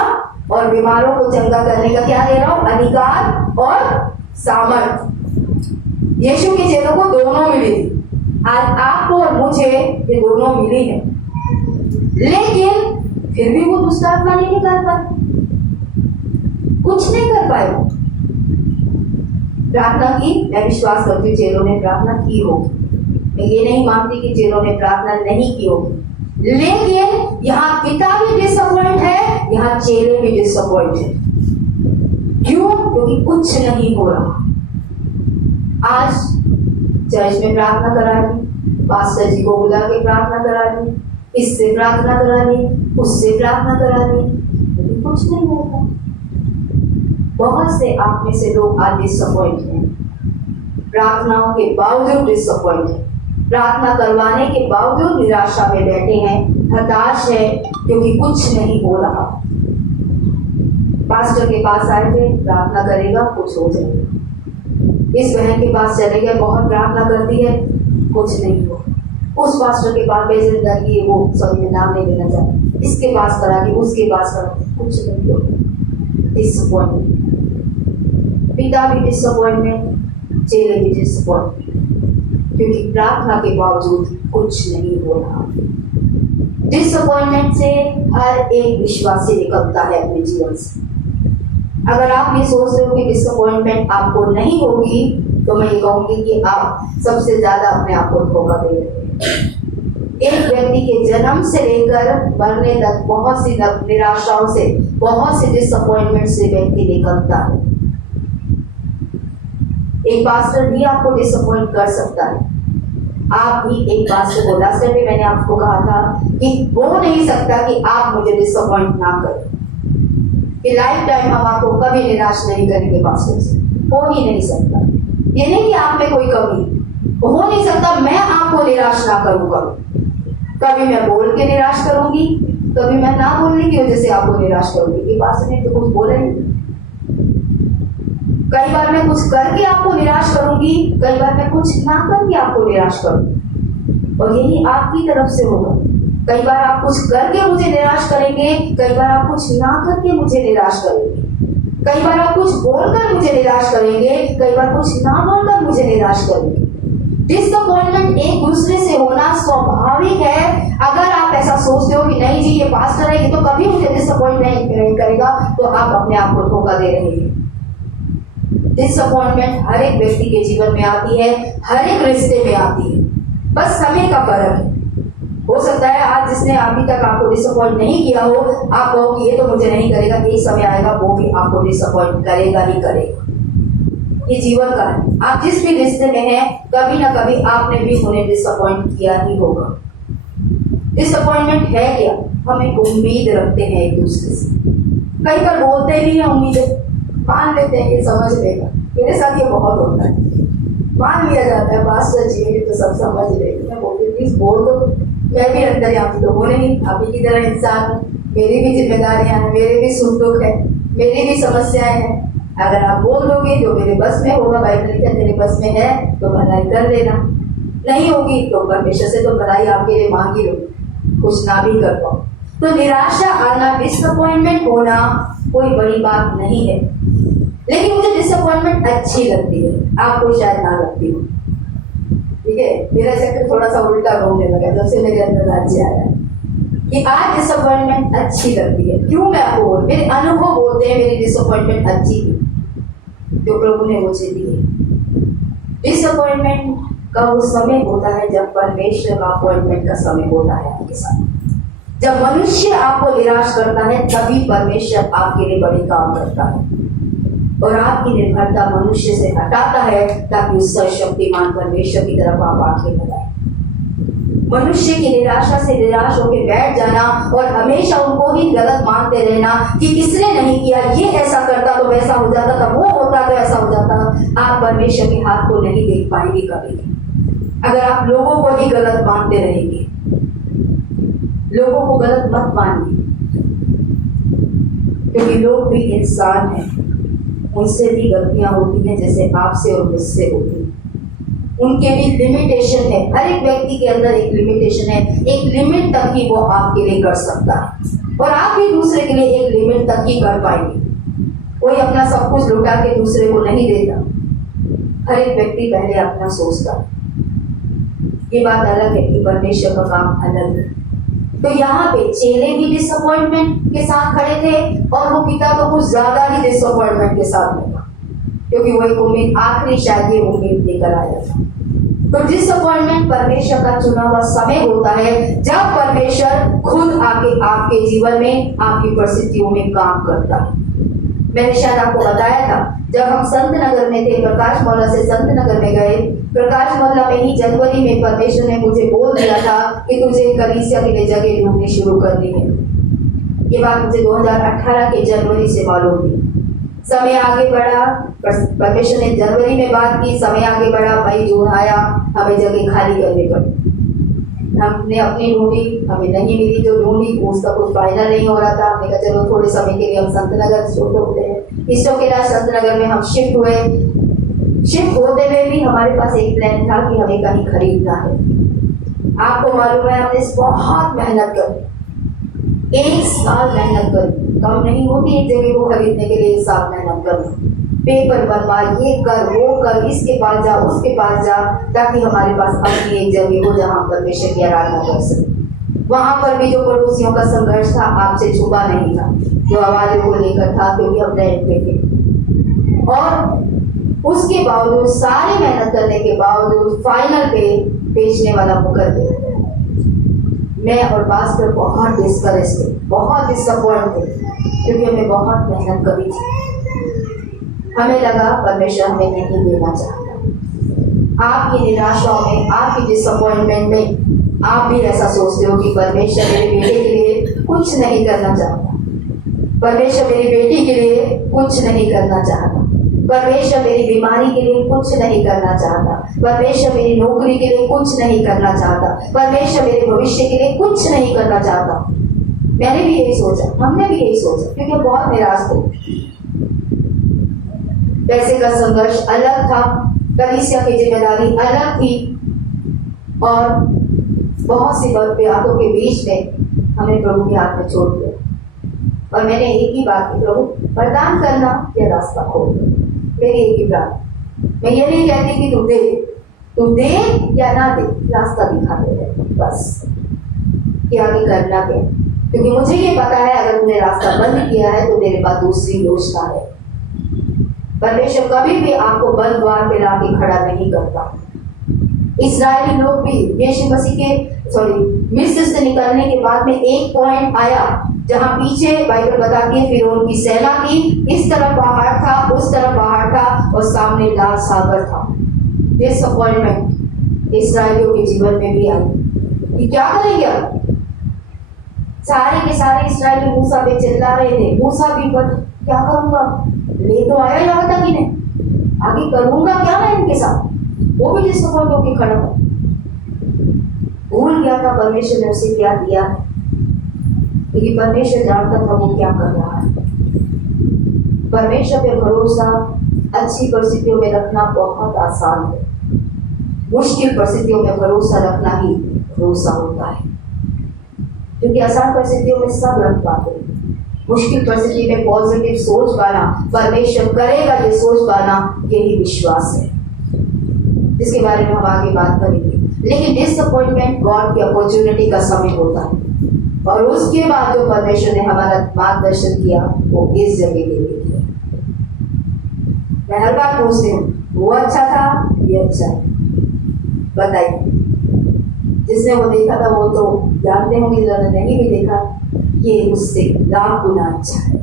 और बीमारों को चंगा करने का क्या दे रहा हूं? अधिकार और सामर्थ। यीशु के चेलों को दोनों मिली थी। आज आपको और मुझे ये दोनों मिली है, लेकिन फिर भी वो दुष्ट आत्मा नहीं निकाल पाए, कुछ नहीं कर पाए। प्रार्थना की, मैं विश्वास करती हूँ चेलों ने प्रार्थना की होगी। मैं ये नहीं मानती कि चेलों ने प्रार्थना नहीं की होगी, लेकिन यहाँ पिता भी डिसअपॉइंट है, यहाँ चेले भी डिसअपॉइंट है। क्यों? क्योंकि कुछ नहीं हो रहा। आज चर्च में प्रार्थना करा दी, पास्टर जी को बुला के प्रार्थना करा दी, इससे प्रार्थना करा दी, उससे प्रार्थना करा दी, लेकिन कुछ नहीं होता। बहुत से आप में से लोग आज डिसअपॉइंट हैं, प्रार्थनाओं के बावजूद डिसअपॉइंट है, प्रार्थना करवाने के बावजूद निराशा में बैठे हैं, हताश है, क्योंकि कुछ नहीं हो रहा। पास्टर के पास आए थे, प्रार्थना करेगा कुछ हो जाएगा। इस बहन के पास चले गए, बहुत प्रार्थना करती है, कुछ नहीं हो। उस पास्टर के पास भेजा कि वो सॉरी मैं नाम नहीं लेना चाहती, इसके पास करा दी, उसके पास करा दी, कुछ नहीं हो। डिसअपॉइंटमेंट, पिता भी डिसअपॉइंटमेंट, चेले भी डिसअपॉइंटमेंट, क्योंकि प्रार्थना के बावजूद कुछ नहीं हो रहा। डिसअपॉइंटमेंट से हर एक विश्वासी निकलता है अपने जीवन से। अगर आप ये सोच रहे हो कि डिसअपॉइंटमेंट आपको नहीं होगी, तो मैं ये कहूंगी कि आप सबसे ज्यादा अपने आप को धोखा दे रहे हैं। एक व्यक्ति के जन्म से लेकर मरने तक बहुत सी निराशाओं से, बहुत से डिसअपॉइंटमेंट से व्यक्ति निकलता है। एक पास्टर भी आपको डिसअपॉइंट कर सकता है। आप भी एक पास्टर को, लास्ट टाइम मैंने आपको कहा था कि वो नहीं सकता कि आप मुझे डिसअपॉइंट ना करें, कि लाइफ टाइम हम आपको कभी निराश नहीं करेंगे पास्टर से, हो ही नहीं सकता। ये नहीं कि आप में कोई कमी हो नहीं सकता, मैं आपको निराश ना करूंगा। कभी मैं बोल के निराश करूंगी, कभी मैं ना बोलने की वजह से आपको निराश करूंगी। ये पास्टर ने तो कुछ बोला नहीं। कई बार मैं कुछ करके आपको निराश करूंगी, कई बार मैं कुछ ना करके आपको निराश करूंगी, और यही आपकी तरफ से होगा। कई बार आप कुछ करके मुझे निराश करेंगे, कई बार आप कुछ ना करके मुझे निराश करेंगे, कई बार आप कुछ बोलकर मुझे निराश करेंगे, कई बार कुछ ना बोलकर मुझे निराश करेंगे। डिसअपॉइंटमेंट एक दूसरे से होना स्वाभाविक है। अगर आप ऐसा सोचते हो कि नहीं जी ये पास्टर है, ये तो कभी मुझे डिसअपॉइंट नहीं करेगा, तो आप अपने आप को धोखा दे रहे हैं। डिसअपॉइंटमेंट हर एक व्यक्ति के जीवन में आती है, हर एक रिश्ते में आती है, बस समय का फर्क है। हो सकता है आज जिसने अभी तक आपको डिसअपॉइंट नहीं किया हो, आप कहो कि ये तो मुझे नहीं करेगा, एक समय आएगा वो भी आपको डिसअपॉइंट करेगा ही करेगा। ये जीवन का है। आप जिस भी रिश्ते में हैं, कभी ना कभी आपने भी उन्हें डिसअपॉइंट किया ही होगा। डिसअपॉइंटमेंट है क्या? हम एक उम्मीद रखते हैं एक दूसरे से, कई बार बोलते भी हैं उम्मीदें, मान लेते हैं कि समझ लेगा। मेरे साथ ये बहुत होता है, मान लिया जाता है पास्टर जी ये तो सब समझ लेंगे। मैं बोलती प्लीज बोल दो, मैं भी अंदर यहाँ तो बोले नहीं, अभी की तरह इंसान हूँ, मेरी भी जिम्मेदारियां हैं, मेरे भी सुख दुख है, मेरी भी समस्याएं हैं। अगर आप बोल दोगे जो मेरे बस में होगा, बाइबल लिखा तेरे बस में है तो भलाई कर देना, नहीं होगी तो परमेश्वर से तो भलाई आपके लिए मांगी लो, कुछ ना भी कर पाओ। तो निराशा आना, डिसअपॉइंटमेंट होना कोई बड़ी बात नहीं है, लेकिन मुझे डिसअपॉइंटमेंट अच्छी लगती है, आपको शायद ना लगती हो। ठीक है, मेरा चक्कर थोड़ा सा उल्टा घूमने लगा जब से मेरे अंदर राज्य आया कि आज डिसअपॉइंटमेंट अच्छी लगती है। क्यों? मैं आपको बोल, मेरे अनुभव बोलते हैं मेरी डिसअपॉइंटमेंट अच्छी थी जो प्रभु ने मुझे दी है। डिसअपॉइंटमेंट का वो समय होता है जब परमेश्वर का अपॉइंटमेंट का समय होता है आपके साथ। जब मनुष्य आपको निराश करता है तभी परमेश्वर आपके लिए बड़े काम करता है और आपकी निर्भरता मनुष्य से हटाता है ताकि उस सर्वशक्तिमान परमेश्वर की तरफ आप आंखें लगाएं। मनुष्य की निराशा से निराश होकर बैठ जाना और हमेशा उनको ही गलत मानते रहना कि किसने नहीं किया, ये ऐसा करता तो वैसा हो जाता था, वो होता तो ऐसा हो जाता, आप परमेश्वर के हाथ को नहीं देख पाएंगे कभी। अगर आप लोगों को ही गलत मानते रहेंगे, लोगों को गलत मत मानिए, क्योंकि लोग भी इंसान हैं, उनसे भी गलतियां होती हैं जैसे आपसे और मुझसे होती हैं। उनके भी लिमिटेशन है, हर एक व्यक्ति के अंदर एक लिमिटेशन है, एक लिमिट तक ही वो आपके लिए कर सकता है और आप भी दूसरे के लिए एक लिमिट तक ही कर पाएंगे। कोई अपना सब कुछ लुटा के दूसरे को नहीं देता, हर एक व्यक्ति पहले अपना सोचता है। ये बात अलग है कि परमेश्वर का काम अलग है। तो यहाँ पे चेले भी डिसअपॉइंटमेंट के साथ खड़े थे और वो पिता तो कुछ ज्यादा ही डिसअपॉइंटमेंट के साथ में था, क्योंकि वो एक उम्मीद आखिरी शायद ये उम्मीद लेकर आया था। तो डिसअपॉइंटमेंट परमेश्वर का चुना हुआ समय होता है जब परमेश्वर खुद आके आपके जीवन में आपकी परिस्थितियों में काम करता है। मैंने शायद आपको बताया था जब हम संत नगर में थे, प्रकाश मोहल्ला से संत नगर में गए, प्रकाश मोहल्ला में ही जनवरी में परमेश्वर ने मुझे बोल दिया था कि तुझे कलीसिया के लिए जगह ढूंढनी शुरू करनी है। ये बात मुझे 2018 के जनवरी से मालूम थी। समय आगे बढ़ा, परमेश्वर ने जनवरी में बात की, समय आगे बढ़ा, मई जून आया, हमें जगह खाली करनी पड़ी। हमने अपनी ढूंढी, हमें नहीं मिली, जो ढूंढी उसका कुछ फायदा नहीं हो रहा था। हमने कहा चलो थोड़े समय के लिए हम संत नगर शिफ्ट होते हैं। इस के बाद संत नगर में हम शिफ्ट हुए। शिफ्ट होते हुए भी हमारे पास एक प्लान था कि हमें कहीं खरीदना है। आपको मालूम है हमने बहुत मेहनत करी, 1 साल मेहनत करी, कम नहीं होती एक जगह को खरीदने के लिए 1 साल मेहनत करना, पेपर बनवा, ये कर वो कर, इसके पास जा उसके पास जा, ताकि हमारे पास अपनी एक जगह हो जहाँ परमेश्वर की आराधना कर सके। वहां पर भी जो पड़ोसियों का संघर्ष था आपसे छुपा नहीं था, जो आवाजों को लेकर था, क्योंकि हम रेंट पे थे। और उसके बावजूद, सारी मेहनत करने के बावजूद फाइनल पे बेचने वाला मुकर गया। मैं और पास्टर बहुत डिस्करेज थे, बहुत डिसअपॉइंट थे, क्योंकि हमने बहुत मेहनत करी थी। हमें लगा परमेश्वर हमें नहीं देना चाहता। आपकी निराशाओं में, आपकी डिसअपॉइंटमेंट में आप भी ऐसा सोचते हो कि परमेश्वर मेरे बेटे के लिए कुछ नहीं करना चाहता, परमेश्वर मेरी बेटी के लिए कुछ नहीं करना चाहता, परमेश्वर मेरी बीमारी के लिए कुछ नहीं करना चाहता, परमेश्वर मेरी नौकरी के लिए कुछ नहीं करना चाहता, परमेश्वर मेरे भविष्य के लिए कुछ नहीं करना चाहता। मैंने भी यही सोचा, हमने भी यही सोचा, क्योंकि हम बहुत निराश थे। पैसे का संघर्ष अलग था, कलीसिया की जिम्मेदारी अलग थी, और बहुत सी बातों के बीच में हमने प्रभु के हाथ में छोड़ दिया। और मैंने एक ही बात की, प्रभु वरदान करना या रास्ता खोल दो। मेरी एक ही बात, मैं ये नहीं कहती कि तू दे या ना दे, रास्ता दिखा दे बस, कि आगे करना क्या। क्योंकि मुझे ये पता है अगर तूने रास्ता बंद किया है तो तेरे पास दूसरी योजना है। परमेश्वर कभी भी आपको बंद द्वार पे लाके खड़ा नहीं करता। इस्राएली लोग भी यीशु मसीह के मिस्र से निकलने के बाद में एक पॉइंट आया जहां पीछे बाइबल बताती है फिरौन की सेना थी, इस तरफ पहाड़ था, उस तरफ पहाड़ था, और सामने लाल सागर था। डिसअपॉइंटमेंट इस्राएलियों के जीवन में भी आई कि क्या करेंगे अब। सारे के सारे इस्राएली मूसा पे चिल्ला रहे थे, मूसा भी पर क्या करूंगा, ले तो आया यहाँ तक ही नहीं, आगे करूंगा क्या मैं इनके साथ। वो भी डिसअपॉइंट होकर खड़ा था, भूल गया था परमेश्वर ने उसे क्या दिया है, लेकिन परमेश्वर जानता था वो क्या कर रहा है। परमेश्वर पे भरोसा अच्छी परिस्थितियों में रखना बहुत आसान है, मुश्किल परिस्थितियों में भरोसा रखना ही भरोसा होता है। क्योंकि आसान परिस्थितियों में सब रख पाते हैं, मुश्किल परिस्थिति में पॉजिटिव सोच पाना, परमेश्वर करेगा ये सोच पाना, यही विश्वास है, जिसके बारे में हम आगे बात करेंगे। लेकिन डिसअपॉइंटमेंट गॉड की अपॉर्चुनिटी का समय होता है, और उसके बाद जो परमेश्वर ने हमारा मार्गदर्शन किया वो इस जगह के लिए किया। मैं हर बार पूछती हूँ, वो अच्छा था, ये अच्छा है, बताइए। जिसने वो देखा था वो तो जानते होंगे, जिन्होंने नहीं भी देखा ये उससे लाख गुना अच्छा है।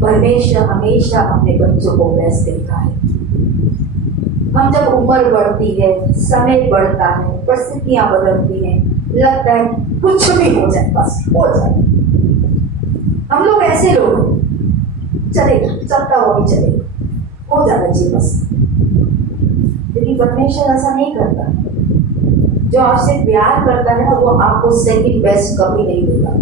परमेश्वर हमेशा अपने बच्चों को बेस्ट देता है। हम जब उम्र बढ़ती है, समय बढ़ता है, परिस्थितियां बदलती हैं, लगता है कुछ भी हो जाए, बस हो जाए। हम लोग ऐसे लोग चलेगा, चलता हुआ भी चलेगा, हो जाना चाहिए बस। लेकिन परमेश्वर ऐसा नहीं करता। जो आपसे प्यार करता है ना, वो आपको सेकंड बेस्ट कभी नहीं देगा।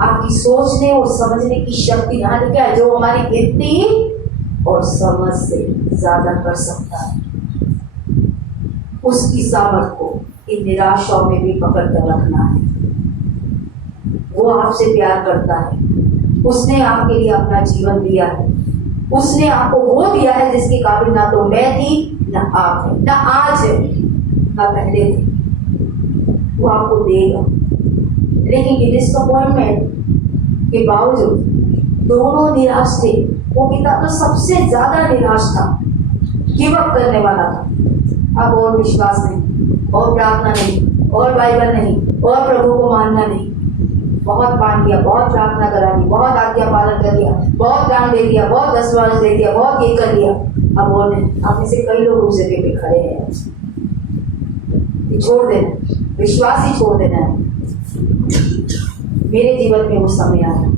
आपकी सोचने और समझने की शक्ति यहाँ क्या है, जो हमारी गिनती और समझ से ज्यादा कर सकता है, उसकी सामर्थ को इन निराशाओं में भी पकड़ कर रखना है। वो आपसे प्यार करता है, उसने आपके लिए अपना जीवन दिया है, उसने आपको वो दिया है जिसके काबिल ना तो मैं थी, ना आप है, ना आज है, ना पहले थे। वो आपको देगा। लेकिन डिसअपॉइंटमेंट के बावजूद दोनों निराश थे। वो पिता तो सबसे ज्यादा निराश था, गिव अप करने वाला था। अब और विश्वास नहीं, और प्रार्थना नहीं, और बाइबल नहीं, और प्रभु को मानना नहीं। बहुत मान लिया, बहुत प्रार्थना करा दी, बहुत आज्ञा पालन कर लिया, बहुत दान दे दिया, बहुत दसवार दे दिया, बहुत ये कर लिया। अब वो नहीं। आप में से कई लोग उस जगह पे खड़े हैं। छोड़ देना, विश्वास ही छोड़ देना है। मेरे जीवन में वो समय आया,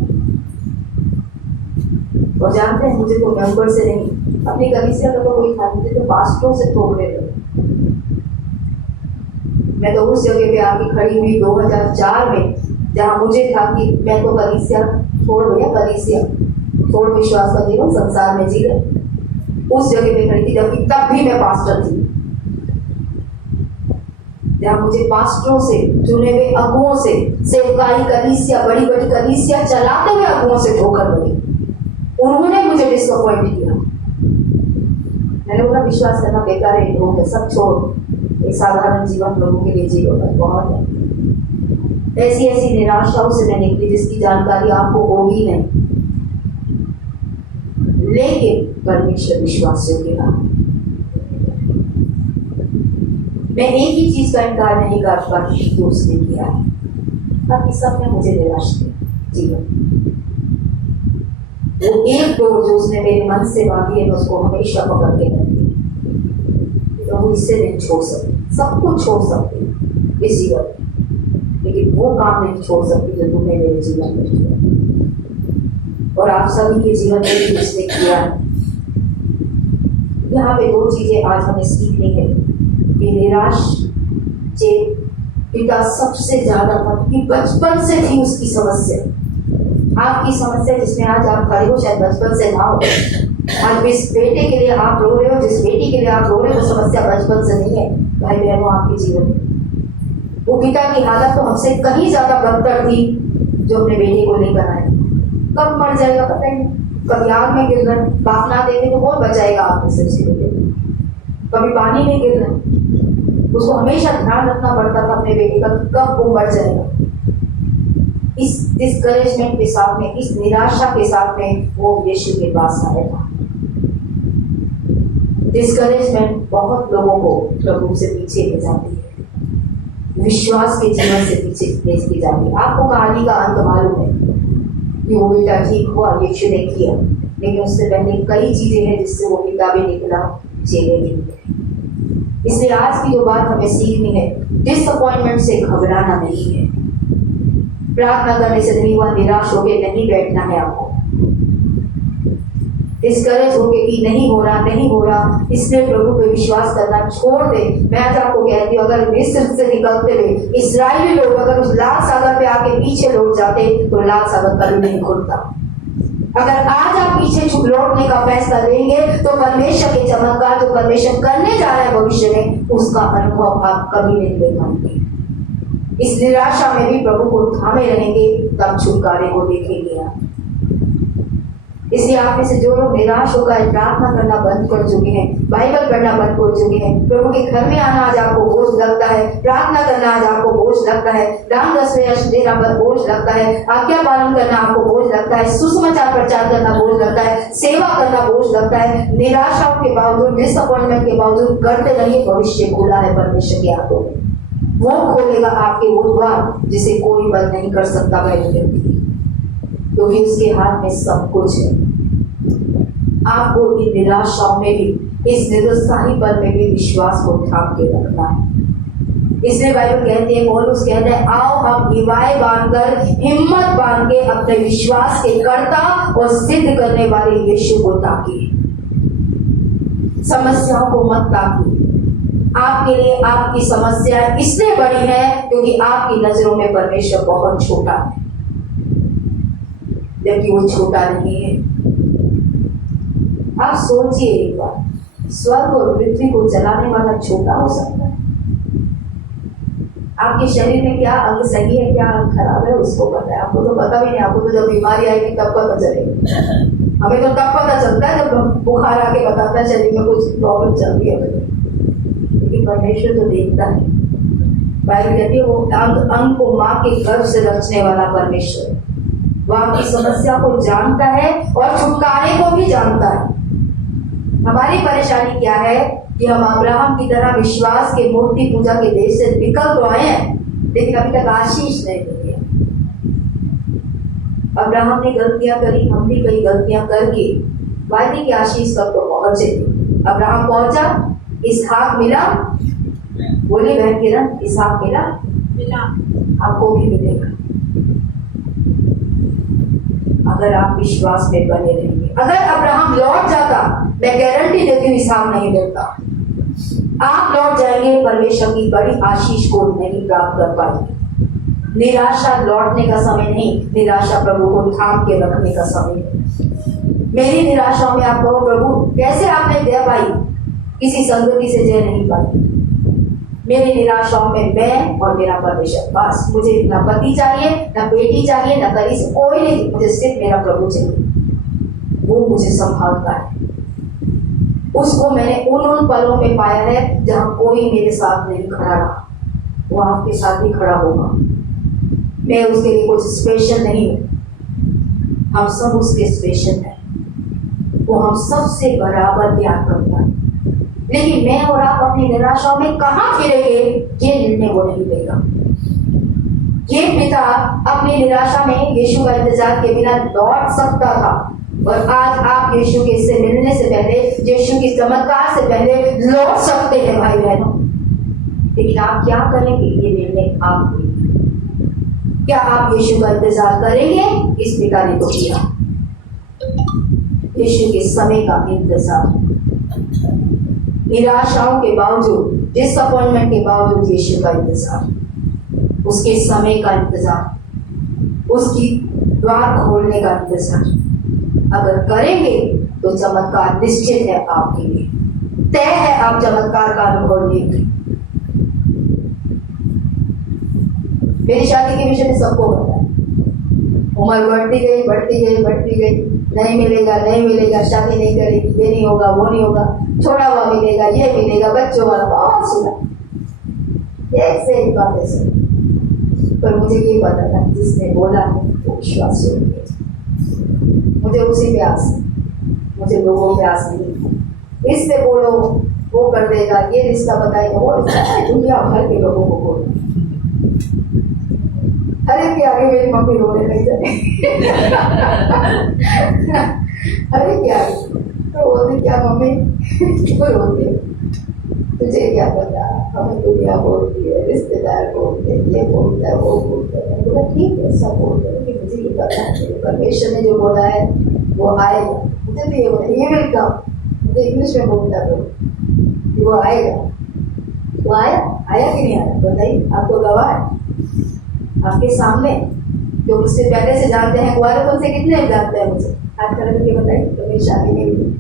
और जानते हैं, मुझे तो मेंबर से नहीं, अपनी कलीसिया का तो कोई था, मुझे तो पास्टरों से ठोकरे थे। मैं तो उस जगह पे आके खड़ी हुई 2004 में, जहां मुझे था कि मैं तो कलीसिया छोड़ गया, कलीसिया छोड़ विश्वास का जीवन संसार में जी गए। उस जगह पे खड़ी थी, जबकि तब भी मैं पास्टर थी, जहां मुझे पास्टरों से, चुने हुए अगुओं से, सेवकाई कलीसिया, बड़ी बड़ी कलीसिया चलाते हुए अगुओं से ठोकर पड़ी। उन्होंने मुझे डिसअपॉइंट किया। मैंने बोला विश्वास करना बेकार है, लोग सब छोड़, एक साधारण जीवन लोगों के लिए जीवन बहुत है। ऐसी ऐसी निराशाओं से मैं निकली जिसकी जानकारी आपको होगी नहीं, लेकिन परमेश्वर विश्वासियों के नाम मैं एक ही चीज का इनकार नहीं कर पाती जो उसने किया है। बाकी सब ने मुझे निराश किया जीवन। वो एक डोर जो उसने मेरे मन से बांधी है, मैं उसको हमेशा पकड़ के रखती। तो वो इससे नहीं छोड़ सकती। सब कुछ छोड़ सकती इस जीवन, लेकिन वो काम नहीं छोड़ सकती जो तुमने मेरे जीवन में किया और आप सभी के जीवन में भी उसने किया है। यहाँ पे दो चीजें आज हमें सीखनी है कि निराश पिता सबसे ज्यादा था, कि बचपन से थी उसकी समस्या। आपकी समस्या जिसमें आज आप खड़े हो शायद बचपन से ना हो। आज जिस बेटे के लिए आप रो रहे हो, जिस बेटी के लिए आप रो रहे हो, समस्या बचपन से नहीं है भाई बहनों आपके जीवन में। वो पिता की हालत तो हमसे कहीं ज्यादा बदतर थी जो अपने बेटे को लेकर आए। कब मर जाएगा पता ही नहीं, कभी आग में गिर रहा, बाप ना देखे तो कौन बचाएगा आपको से उसके बेटे, कभी पानी में गिर रहा। उसको हमेशा ध्यान रखना पड़ता था अपने बेटे का, कब वो मर जाएगा। इस डिस्करेजमेंट के साथ में, इस निराशा के साथ में वो यीशु के पास आया था। डिस्करेजमेंट बहुत लोगों को प्रभु से पीछे ले जाती है, विश्वास के जीवन से पीछे ले जाती है। आपको कहानी का अंत मालूम है कि वो बेटा ठीक हुआ, यीशु ने किया, लेकिन उससे पहले कई चीजें हैं जिससे वो पिता भी निकला, चेले भी निकले। इसलिए आज की जो बात हमें सीखनी है, डिसअपॉइंटमेंट से घबराना नहीं है, प्रार्थना करने से नहीं हुआ, निराश होकर नहीं बैठना है आपको, डिस्करेज होके कि नहीं हो रहा, इसलिए प्रभु पे विश्वास करना छोड़ दे। मैं आज आपको कहती हूँ, अगर मिस्र से निकलते हुए इस्राएली लोग अगर उस लाल सागर पे आके पीछे लौट जाते तो लाल सागर कभी नहीं खुलता। अगर आज आप पीछे लौटने का फैसला लेंगे तो परमेश्वर के चमत्कार जो परमेश्वर करने जा रहा है भविष्य में, उसका अनुभव आप कभी नहीं ले पाएंगे। इस निराशा में भी प्रभु को थामे रहेंगे, तब छुटकारे को देखेंगे आप। इसलिए आप में से जो लोग निराश होकर प्रार्थना करना बंद कर चुके हैं, बाइबल पढ़ना बंद कर चुके हैं, प्रभु के घर में आना आज आपको बोझ लगता है, प्रार्थना करना आज आपको बोझ लगता है, दान दसवें देना बोझ लगता है, आज्ञा पालन करना आपको बोझ लगता है, सुसमाचार प्रचार करना बोझ लगता है, सेवा करना बोझ लगता है, निराशाओं के बावजूद, डिसअपॉइंटमेंट के बावजूद करते रहिए। भविष्य खुला है परमेश्वर के हाथों में, वो खोलेगा आपके वो द्वार जिसे कोई बंद नहीं कर सकता। बाइबल कहती है क्योंकि उसके हाथ में सब कुछ है। आपको इन निराशाओं में भी, इस निरुत्साही पल में भी विश्वास को थाम के रखना है। इसलिए बाइबल कहती है, पौलुस कहते हैं, आओ हम हिवाएं बांधकर, हिम्मत बांध के अपने विश्वास के कर्ता और सिद्ध करने वाले यीशु को ताकिए। समस्याओं को मत ताकिए। आपके लिए आपकी समस्या इसलिए बड़ी है क्योंकि आपकी नजरों में परमेश्वर बहुत छोटा है, जबकि वो छोटा नहीं है। आप सोचिए एक बार, स्वर्ग और पृथ्वी को जलाने वाला छोटा हो सकता है? आपके शरीर में क्या अंग सही है, क्या अंग खराब है, उसको पता है। आपको तो पता भी नहीं। आपको तो जब बीमारी आएगी तब पता चलेगा। हमें तो तब पता चलता है जब बुखार आके बताता है शरीर में कुछ प्रॉब्लम चल रही है, लेकिन परमेश्वर तो देखता है। बाइबल कहती है वो अंग को माँ के गर्भ से रचने वाला परमेश्वर, वो आपकी समस्या को जानता है और छुटकारे को भी जानता है। हमारी परेशानी क्या है कि हम अब्राहम की तरह विश्वास के मूर्ति पूजा के देश से निकल तो आए हैं, लेकिन अभी तक आशीष नहीं मिली है। अब्राहम ने गलतियां करी, हम भी कई गलतियां करके वायदे की आशीष तक तो पहुंचे। अब्राहम पहुंचा, इसहाक मिला, बोले बहन किरण, इसहाक मिला, आपको भी मिलेगा अगर आप विश्वास में बने रहेंगे। अगर अब्राहम लौट जाता, मैं गारंटी देती हूँ इसहाक नहीं मिलता। आप लौट जाएंगे, परमेश्वर की बड़ी आशीष को नहीं प्राप्त कर पाएंगे। निराशा लौटने का समय नहीं, निराशा प्रभु को थाम के रखने का समय है। मेरी निराशाओं में आप कहो, प्रभु कैसे आपने जय पाई? किसी संगति से जय नहीं पाई। मेरी निराशाओं में मैं और मेरा परमेश्वर, बस मुझे ना पति चाहिए, ना बेटी चाहिए, ना कहीं से कोई नहीं, मुझे सिर्फ मेरा प्रभु चाहिए। वो मुझे संभालता है। उसको मैंने उन पलों में पाया है जहां कोई मेरे साथ नहीं खड़ा रहा, वो आपके साथ ही खड़ा होगा। मैं उसके लिए कुछ स्पेशल नहीं हूं, हम सब उसके स्पेशल हैं। वो हम सबसे बराबर प्यार करता है। लेकिन मैं और आप अपनी निराशाओं में कहां फिरेंगे, ये निर्णय वो नहीं देगा। ये पिता अपनी निराशा में यीशु का इंतजार के बिना लौट सकता था, और आज आप यीशु के से मिलने से पहले, यीशु की चमत्कार से पहले लौट सकते हैं भाई बहनों। लेकिन आप क्या करेंगे, ये निर्णय आप लेंगे। क्या आप यीशु का इंतजार करेंगे? इस पिता ने तो किया, यीशु के समय का इंतजार। निराशाओं के बावजूद, डिसअपॉइंटमेंट के बावजूद यीशु का इंतजार, उसके समय का इंतजार, उसकी द्वार खोलने का इंतजार। अगर करेंगे तो चमत्कार निश्चित है आपके लिए, तय है आप चमत्कार का अनुभव लेंगे। मेरी शादी के विषय में सबको पता है, उम्र बढ़ती गई बढ़ती गई बढ़ती गई, नहीं मिलेगा नहीं मिलेगा, शादी नहीं करेगी, ये नहीं होगा वो नहीं होगा, छोड़ा हुआ मिलेगा, ये मिलेगा, बच्चों वाला बहुत सुना, ऐसे ही बातें सुन। पर मुझे ये पता था जिसने बोला है वो विश्वास योग्य है। मुझे उसी पे आस है, मुझे लोगों पे आस नहीं। इससे बोलो वो कर देगा, ये रिश्ता बताएगा, वो रिश्ता, दुनिया भर के लोगों को बोलो। अरे क्या आगे मेरी मम्मी रोने लग जाए। अरे क्या तो बोलती, क्या मम्मी क्यों रोती है? तुझे क्या पता, हमें दुनिया बोलती है, रिश्तेदार बोलते हैं, ये बोलता है वो बोलता है। बोला ठीक है, सब बोलते हैं, लेकिन मुझे ये पता है परमेश्वर ने जो बोला है वो आएगा। मुझे तो ये बोला, ये विल कम, मुझे इंग्लिश में बोलता है वो आएगा। वो आया, आया कि नहीं आया बताइए? आपको गवाह है आपके सामने, जो मुझसे पहले से जानते हैं। कुआरे कौन से कितने जानते हैं मुझे? हाथ खड़ा करके बताइए, तो मेरी शादी नहीं हुई,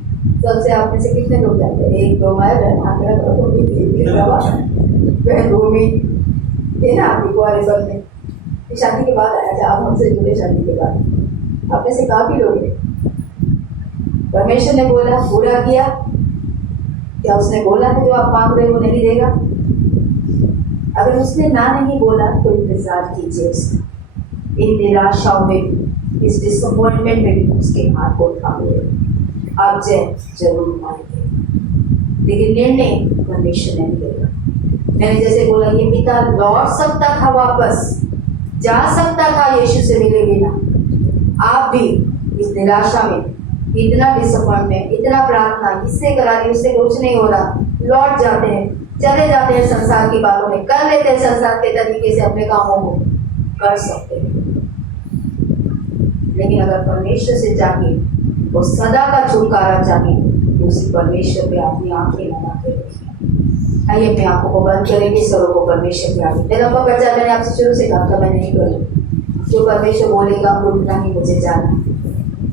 सबसे आप में से कितने लोग जानते हैं? एक दो माए बहन, हाथ खड़ा करो तो बहन भूमि थे ना आपकी कुआरे पर में, शादी के बाद आया था। आप हमसे जुड़े शादी के बाद, आप में से काफी लोग हैं। परमेश्वर ने बोला पूरा किया, क्या उसने बोला है जो आप मांग रहे हो नहीं देगा? अगर उसने ना नहीं बोला तो इंतजार कीजिए उसका। इन निराशाओं में, इस डिसअपॉइंटमेंट में भी उसके हाथ को थामे, आप जय जरूर पाएंगे। लेकिन निर्णय परमेश्वर नहीं देगा। मैंने जैसे बोला, ये पिता लौट सकता था, वापस जा सकता था यीशु से मिले बिना। आप भी इस निराशा में, इतना डिसअपॉइंटमेंट, इतना प्रार्थना, इससे करा दी उससे कुछ नहीं हो रहा, लौट जाते हैं, चले जाते हैं संसार की बातों में, कर लेते हैं संसार के तरीके से अपने कामों को, कर सकते हैं। लेकिन अगर परमेश्वर से चाहिए, वो सदा का छुटकारा चाहिए, तो उसी परमेश्वर पे अपनी आंखें लगा के रखिए। आइए अपनी आंखों को बंद करेंगे, सरों को परमेश्वर के आगे। मेरा बच्चा, मैंने आपसे शुरू से कहा था मैं नहीं करूँ, जो परमेश्वर बोलेगा उतना ही मुझे जाना,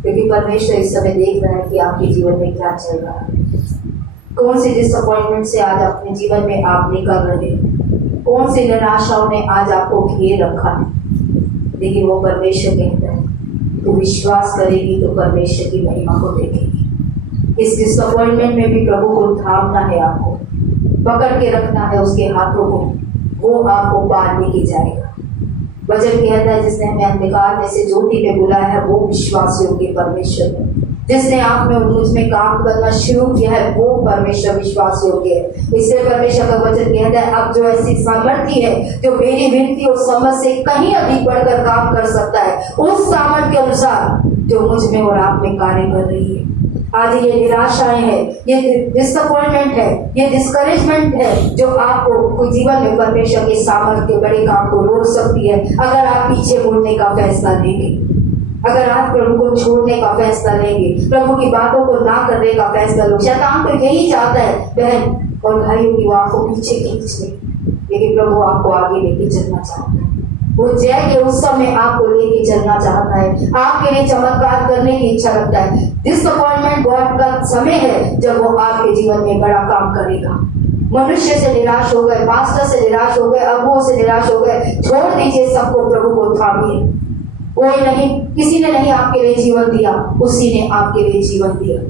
क्योंकि परमेश्वर इस समय देख रहा है कि आपके जीवन में क्या चल रहा है। कौन सी डिसअपॉइंटमेंट से आज अपने जीवन में आप निकल रहे हैं, कौन सी निराशाओं ने आज आपको घेर रखा है। लेकिन वो परमेश्वर कहता है, तू विश्वास करेगी तो परमेश्वर की महिमा को देखेगी। इस डिसअपॉइंटमेंट में भी प्रभु को थामना है, आपको पकड़ के रखना है उसके हाथों को, वो आपको पार लेके जाएगा। वचन कहता है, जिसने हमें अंधकार में से ज्योति में बुलाया है वो विश्वास योग्य परमेश्वर है। जिसने आप में मुझ में काम करना शुरू किया है वो परमेश्वर विश्वास योग्य है। इसलिए परमेश्वर का वचन कहता है, अब जो ऐसी सामर्थ्य है जो मेरी विनती और समझ से कहीं अधिक बढ़कर काम कर सकता है, उस सामर्थ्य के अनुसार जो मुझ में और आप में कार्य कर रही है। आज ये निराशाएं हैं, ये डिसअपॉइंटमेंट है, ये डिस्करेजमेंट है, जो आपको जीवन में परमेश्वर के सामर्थ्य के बड़े काम को रोक सकती है। अगर आप पीछे मुड़ने का फैसला लेंगे, अगर आप प्रभु को छोड़ने का फैसला लेंगे, प्रभु की बातों को ना करने का फैसला लो। शैतान तो यही चाहता है बहन और भाइयों की आपको पीछे खींच ले, लेकिन प्रभु आपको आगे लेके चलना चाहता है। वो जय के उत्सव में आपको लेके चलना चाहता है, आपके लिए चमत्कार करने की इच्छा रखता है। डिसअपॉइंटमेंट गॉड का समय है जब वो आपके जीवन में बड़ा काम करेगा। मनुष्य से निराश हो गए, पास्टर से निराश हो गए, अगुओं से निराश हो गए, छोड़ दीजिए सबको, प्रभु को थामिए। कोई नहीं, किसी ने नहीं आपके लिए जीवन दिया, उसी ने आपके लिए जीवन दिया।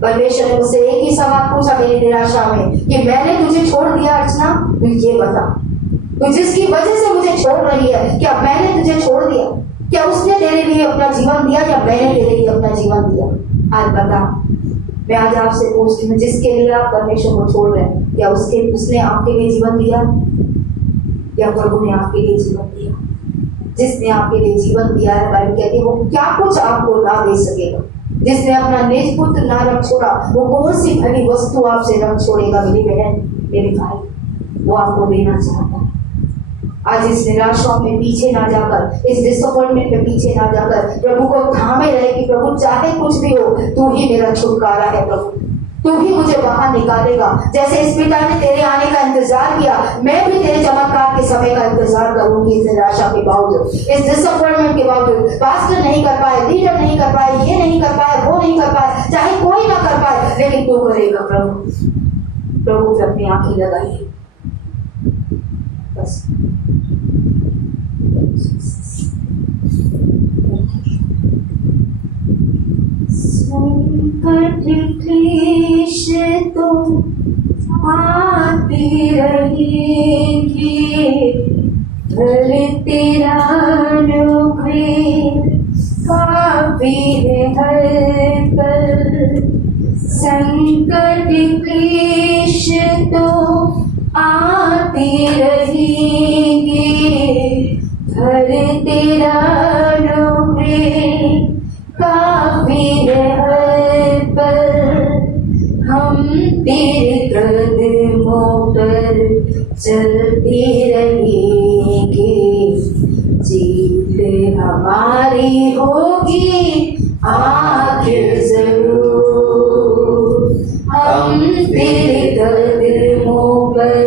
परमेश्वर ने मुझसे एक ही सवाल पूछा मेरी निराशा में कि मैंने तुझे छोड़ दिया अर्चना, तू ये बता, तो जिसकी वजह से मुझे छोड़ रही है, क्या मैंने तुझे छोड़ दिया? क्या उसने तेरे लिए अपना जीवन दिया या मैंने तेरे लिए अपना जीवन दिया? आज बता। मैं आज आपसे पूछती हूँ, जिसके लिए आप परमेश्वर को छोड़ रहे हैं, क्या उसने आपके लिए जीवन दिया या प्रभु ने आपके लिए जीवन दिया? जिसने आपके लिए जीवन दिया है, बाइबल कहती है वो क्या कुछ आपको ना दे सकेगा। जिसने अपना निज पुत्र ना रख छोड़ा, वो कौन सी भली वस्तु आपसे रख छोड़ेगा? मेरी बहन, मेरे भाई, वो आपको देना चाहता है। आज इस निराशाओं में पीछे ना जाकर, इस डिसअपॉइंटमेंट में पीछे ना जाकर, प्रभु को थामे रहे कि प्रभु चाहे कुछ भी हो, तू ही मेरा छुटकारा है, प्रभु तू ही मुझे बाहर निकालेगा। जैसे इस पिता ने तेरे आने का इंतजार किया, मैं भी तेरे चमत्कार के समय का इंतजार करूंगी। इस निराशा के बावजूद, इस डिसअपॉइंटमेंट के बावजूद, पास्टर नहीं कर पाए, लीडर नहीं कर पाए, ये नहीं कर पाए, वो नहीं कर पाए, चाहे कोई ना कर पाए, लेकिन तू करेगा प्रभु। प्रभु पे अपनी आंखें लगाइए बस। संकट क्लेश तो आती रहेगी, भले तेरा अनुग्रह काफी है हर पल। संकट क्लेश तो आती रहेगी, भले तेरा अनुग्रह काफी है हर पल। हम तेरे कदमों पर चलते रहेंगे, जीत हमारी होगी आखिर जरूर। हम तेरे कदमों पर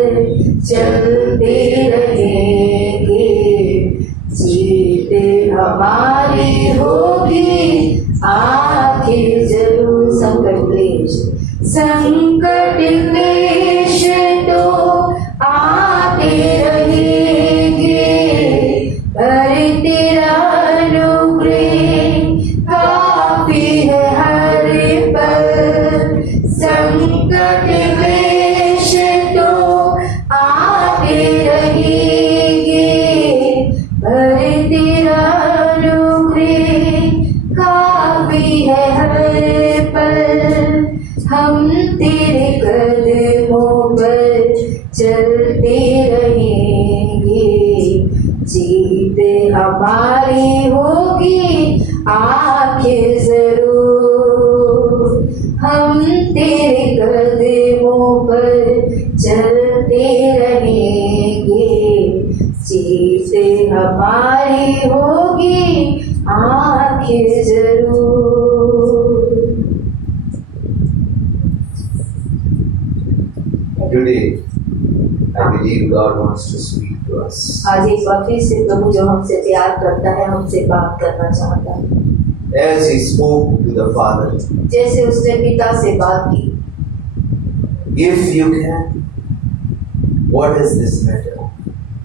चलते रहेंगे, जीत हमारी होगी आखिर जरूर। संकट क्लेश तो आते रहेंगे, जीत हमारी होगी आखिर जरूर। Today, I believe God wants to speak to us. आज एक वक्त से प्रभु जो हमसे प्यार करता है, हमसे बात करना चाहता है, As He spoke to the Father, जैसे उसने पिता से बात की। if you can, what is this matter?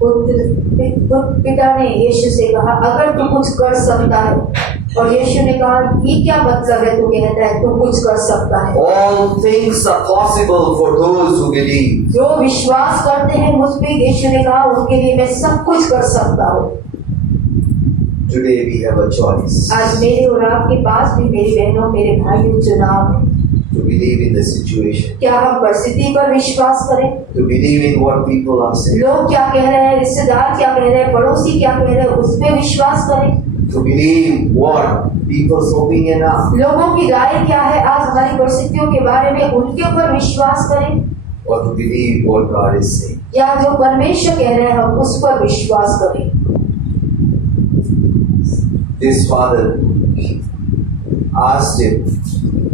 पिता ने यीशु से कहा, अगर तू कुछ कर सकता है, और यीशु ने कहा, ये क्या मतलब है, तू कहता है तू कुछ कर सकता है। All things are possible for those who believe. जो विश्वास करते हैं मुझ पे, यीशु ने कहा, उनके लिए मैं सब कुछ कर सकता हूँ। Today we have a choice आज मेरे और आपके पास भी, मेरी बहनों मेरे भाइयों, चुनाव है। to believe in the situation, क्या हम परिस्थिति पर विश्वास करें, to believe in what people are saying, लोग क्या कह रहे हैं, रिश्तेदार क्या कह रहे हैं, पड़ोसी क्या कह रहे हैं, उस पर विश्वास करें, to believe what people's opinion are, लोगों की राय क्या है आज हमारी परिस्थितियों के बारे में, उनके ऊपर विश्वास करें, or to believe what God is saying. या जो परमेश्वर कह रहे हैं हम उस पर विश्वास करें। This father asked him,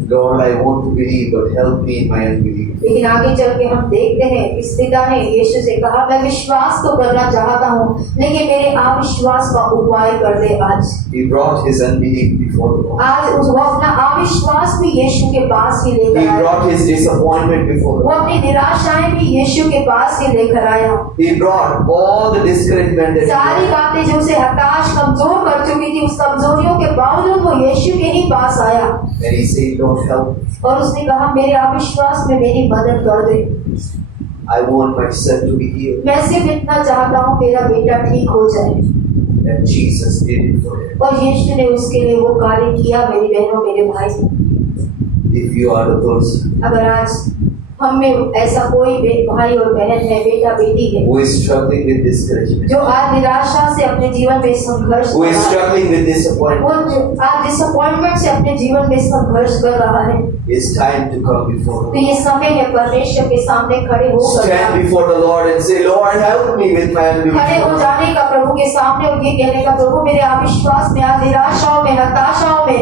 Lord, I want to believe, but help me in my unbelief. लेकिन आगे चल के हम देखते हैं, इस पिता ने यीशु से कहा, मैं विश्वास तो करना चाहता हूँ, लेकिन मेरे अविश्वास का उपाय कर दे आज। He brought his unbelief before the Lord. आज वो अपना अविश्वास भी यीशु के पास ही He लेकर आया, brought his disappointment before the वो Lord. अपनी निराशाएं भी यीशु के पास ही लेकर आया। He brought all the discouragement that he सारी had. बातें जो उसे हताश कमजोर कर चुकी थी, उस कमजोरियों के बावजूद वो यीशु के ही पास आया, And he said, Lord, help me. और उसने कहा, मेरे अविश्वास में मेरी मदद कर दे। I want my son to be healed. मैं सिर्फ इतना चाहता हूँ, मेरा बेटा ठीक हो जाए। And Jesus did it for him. और यीशु ने उसके लिए वो कार्य किया। मेरी बहनों मेरे भाई, If you are the person अगर आज हम में ऐसा कोई भाई और बहन है, बेटा बेटी है, who is struggling with discouragement, जो आज निराशा से अपने जीवन में संघर्ष who कर is रहा है, struggling with disappointment, वो जो आज डिसअपॉइंटमेंट से अपने जीवन में संघर्ष कर रहा है, it's time to come before तो the Lord. ये समय है परमेश्वर के सामने खड़े होकर Stand before the Lord and say, Lord, help me with my खड़े हो unbelief. जाने का प्रभु के सामने, और ये कहने का, प्रभु मेरे अविश्वास में, आज निराशाओं में, हताशाओं में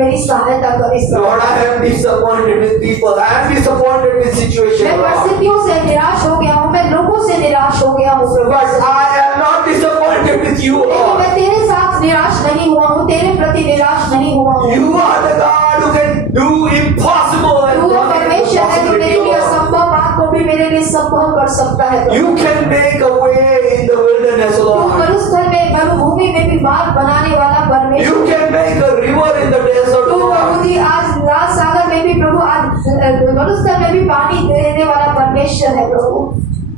मेरी सहायता कर। इस Lord, I am disappointed with people. I am disappointed with situation. मैं Lord. परिस्थितियों से निराश हो गया हूँ, मैं लोगों से निराश हो गया हूँ प्रभु, But I am not disappointed with you, लेकिन Lord. मैं तेरे साथ निराश नहीं हुआ हूँ, तेरे प्रति निराश नहीं हुआ हूँ। You are the God who can do impossible and तू turn it into परमेश्वर है जो मेरे लिए possibility, Lord. असंभव बात को भी मेरे लिए संभव कर सकता है प्रभु। You can make a way in the wilderness, तू Lord. मरुस्थल में, मरुभूमि में भी मार्ग बनाने वाला परमेश्वर। You can make a river in the desert, तू Lord. प्रभु जी आज लाल सागर में भी प्रभु, आज मरुस्थल में भी पानी देने वाला परमेश्वर है प्रभु।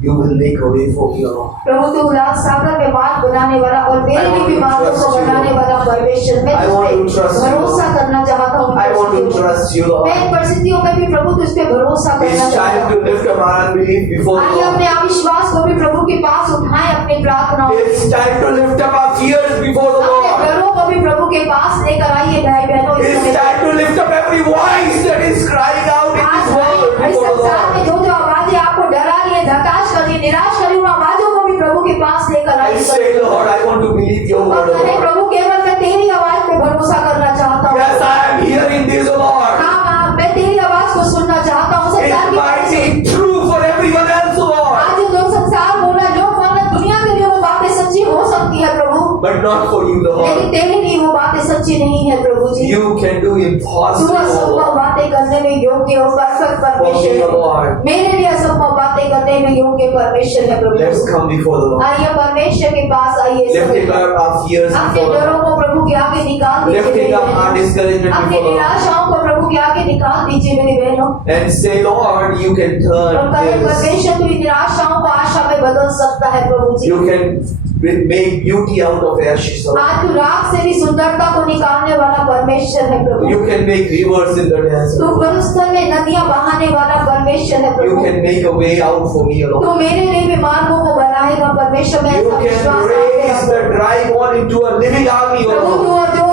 You will make a way for me, Lord. प्रभु तू लाल सागर में मार्ग बनाने वाला और मेरे लिए भी मार्गों को बनाने वाला परमेश्वर। मैं I want to तुझ पे trust you, भरोसा Lord. करना चाहता हूँ। I want to trust you, Lord. मैं इन परिस्थितियों में भी प्रभु तुझ पे भरोसा करना It's चाहता time हूँ। to lift up our unbelief before the आइए Lord. अपने अविश्वास को भी प्रभु के पास उठाएं, अपनी प्रार्थनाओं में। It's time to lift up our fears before the अपने Lord. डरों को भी प्रभु के पास लेकर आइए भाई बहनों। इस It's समय time to lift up every voice that is crying out in आज this world इस before the संसार में Lord. जो आवाजें आपको डरा रही है, हताश कर रही है, निराश कर रही है, उन आवाजों को भी प्रभु के पास लेकर I आइए। say, Lord, I want to believe your और word, कहें, Lord. प्रभु केवल मैं तेरी आवाज पे भरोसा करना चाहता हूँ। Yes, I am hearing this, Lord. हाँ हाँ, मैं तेरी आवाज को सुनना चाहता हूँ। संसार It की might be true for everyone else, Lord, आज जो संसार बोल रहा है, जो बोल रहा है, दुनिया के लिए वो बातें सच्ची हो सकती है प्रभु, but not for you, लेकिन Lord. तेरे लिए वो बातें सच्ची नहीं है प्रभु जी। You can do तू impossible, असंभव Lord. बातें करने में योग्य और परफेक्ट परमेश्वर For me, है। Lord. मेरे लिए असंभव बातें करने में योग्य परमेश्वर है प्रभु। Let's come before the Lord. आइए परमेश्वर के पास आइए, Lifting up our fears अपने before the डरों Lord. को प्रभु के आगे निकाल दीजिए मेरी Lifting up our बहनों। discouragement अपनी before the Lord. निराशाओं को प्रभु के आगे निकाल दीजिए मेरी बहनों। And say, Lord, you can और turn कहे, this. परमेश्वर तू इन निराशाओं को आशा में बदल सकता है प्रभु जी। You can make beauty out of ashes, Lord. आज तू राख से भी सुंदरता को निकालने वाला परमेश्वर है प्रभु। You can make rivers in the तू desert. मरुस्थल में नदियां बहाने वाला परमेश्वर है You Prabhu. can make a way out for me, Lord. तू मेरे लिए भी मार्गों को बनाएगा परमेश्वर। मैं You ऐसा can विश्वास raise रखते the हैं dry bone into a living army, प्रभु। तू Lord. और जो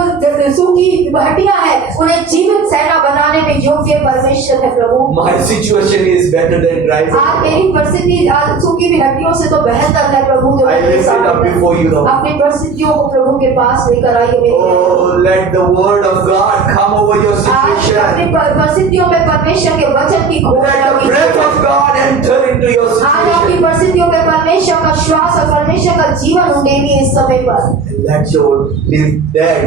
सूखी हड्डियां हैं उन्हें जीवित सेना बना बनाने में योग्य परमेश्वर है प्रभु। My situation is better than Christ. आज मेरी परिस्थिति आज सूखी हुई हड्डियों से तो बेहतर है प्रभु जो I मेरे lift it सामने up है। before you, Lord. अपनी परिस्थितियों को प्रभु के पास लेकर आइए मेरे Oh, let the word of God come over your आज अपनी situation. परिस्थितियों में परमेश्वर के वचन की Let घोषणा the breath कीजिए। of God enter into your आज आपकी situation. परिस्थितियों में परमेश्वर का श्वास और परमेश्वर का जीवन उड़ेगी इस समय पर। And let your lived dead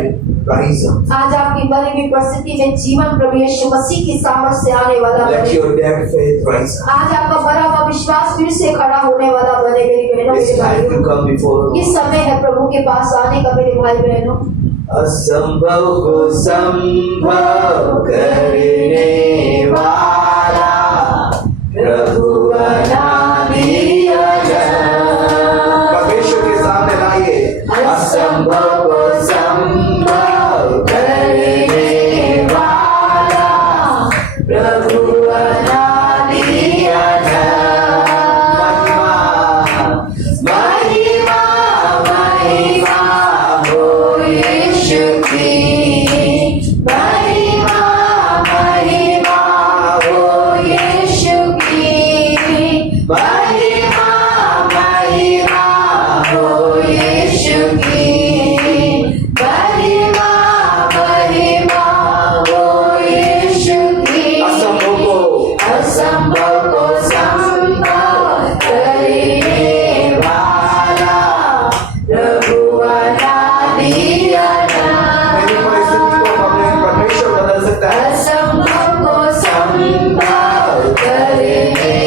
rise up. आज आपकी मरी हुई परिस्थिति में जीवन प्रभु यीशु मसीह की सामर्थ्य से आने वाला Let बने। your dead faith rise up. आज आपका मरा हुआ विश्वास फिर से खड़ा होने वाला बने मेरी बहनों It's मेरे time to भाइयों। come before the इस Lord. समय है प्रभु के पास आने का मेरे भाई बहनों। असंभव को संभव करने वाला प्रभु बना दिया परमेश्वर के सामने लाइए। असंभव को संभव करने वाला प्रभु बना दिया महिमा महिमा हो यीशु की महिमा महिमा हो यीशु की महिमा महिमा हो यीशु की महिमा महिमा हो यीशु की असंभव को संभव करने वाला प्रभु बना दिया मेरी परिस्थिति को परमेश्वर बदल सकता है। असंभव को संभव करने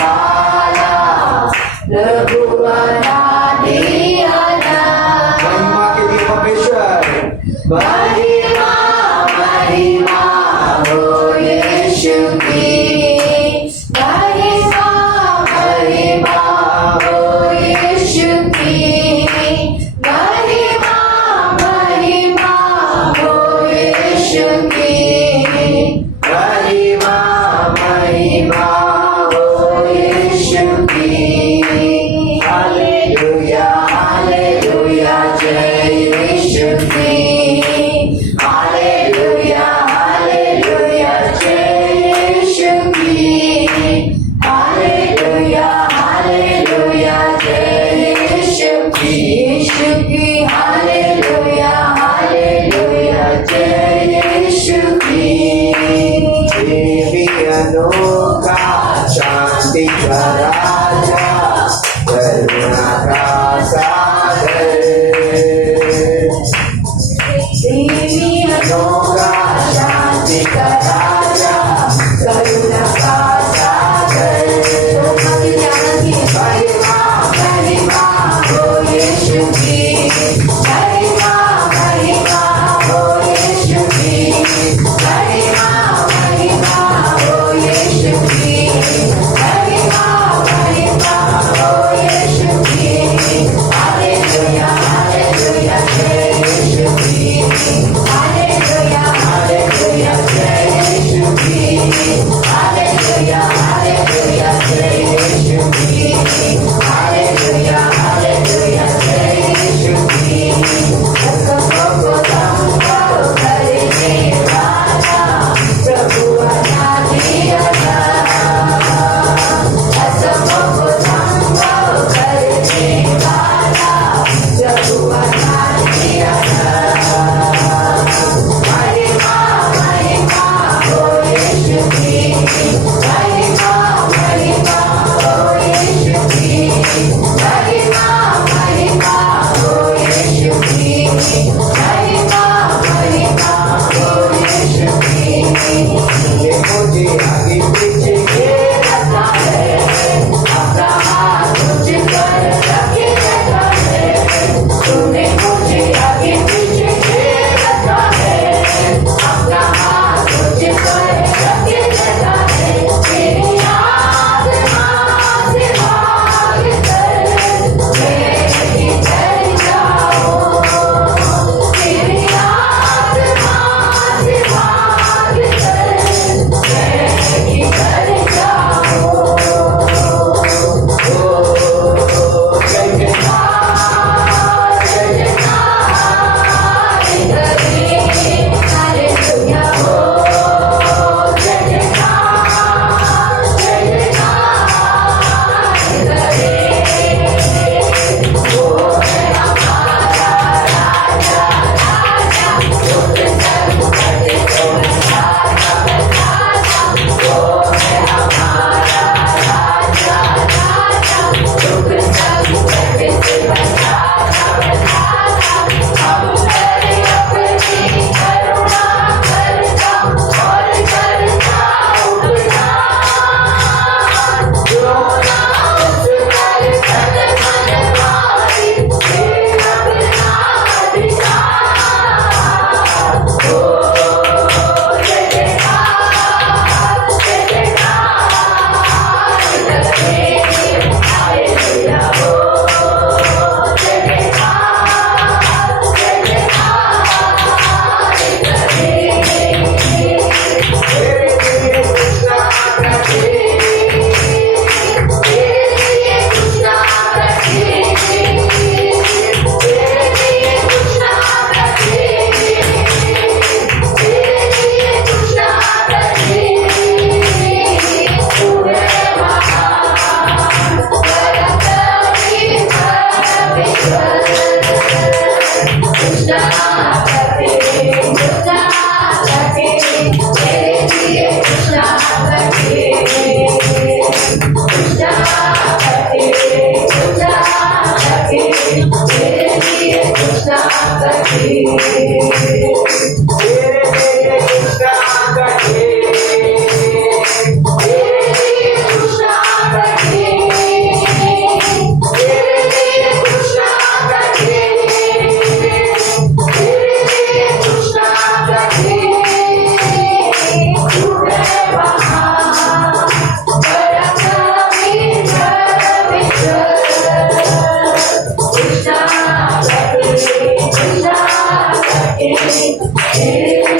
वाला प्रभु बना दिया महिमा के लिए परमेश्वर महिमा महिमा हो यीशु की महिमा महिमा हो यीशु की महिमा महिमा हो यीशु की महिमा महिमा हो यीशु की हालेलुया हालेलुया जय यीशु की हालेलुया हालेलुया जय यीशु की हालेलुया हालेलुया जय यीशु की हालेलुया हालेलुया जय यीशु की देवी अनोखा शांति का राजा करुणा का सागर देवी अनोखा शांति का राजा करुणा का सागर महिमा महिमा हो यीशु की महिमा महिमा हो यीशु की महिमा महिमा हो यीशु की महिमा महिमा हो यीशु की हालेलुया हालेलुया जय यीशु की हालेलुया हालेलुया जय यीशु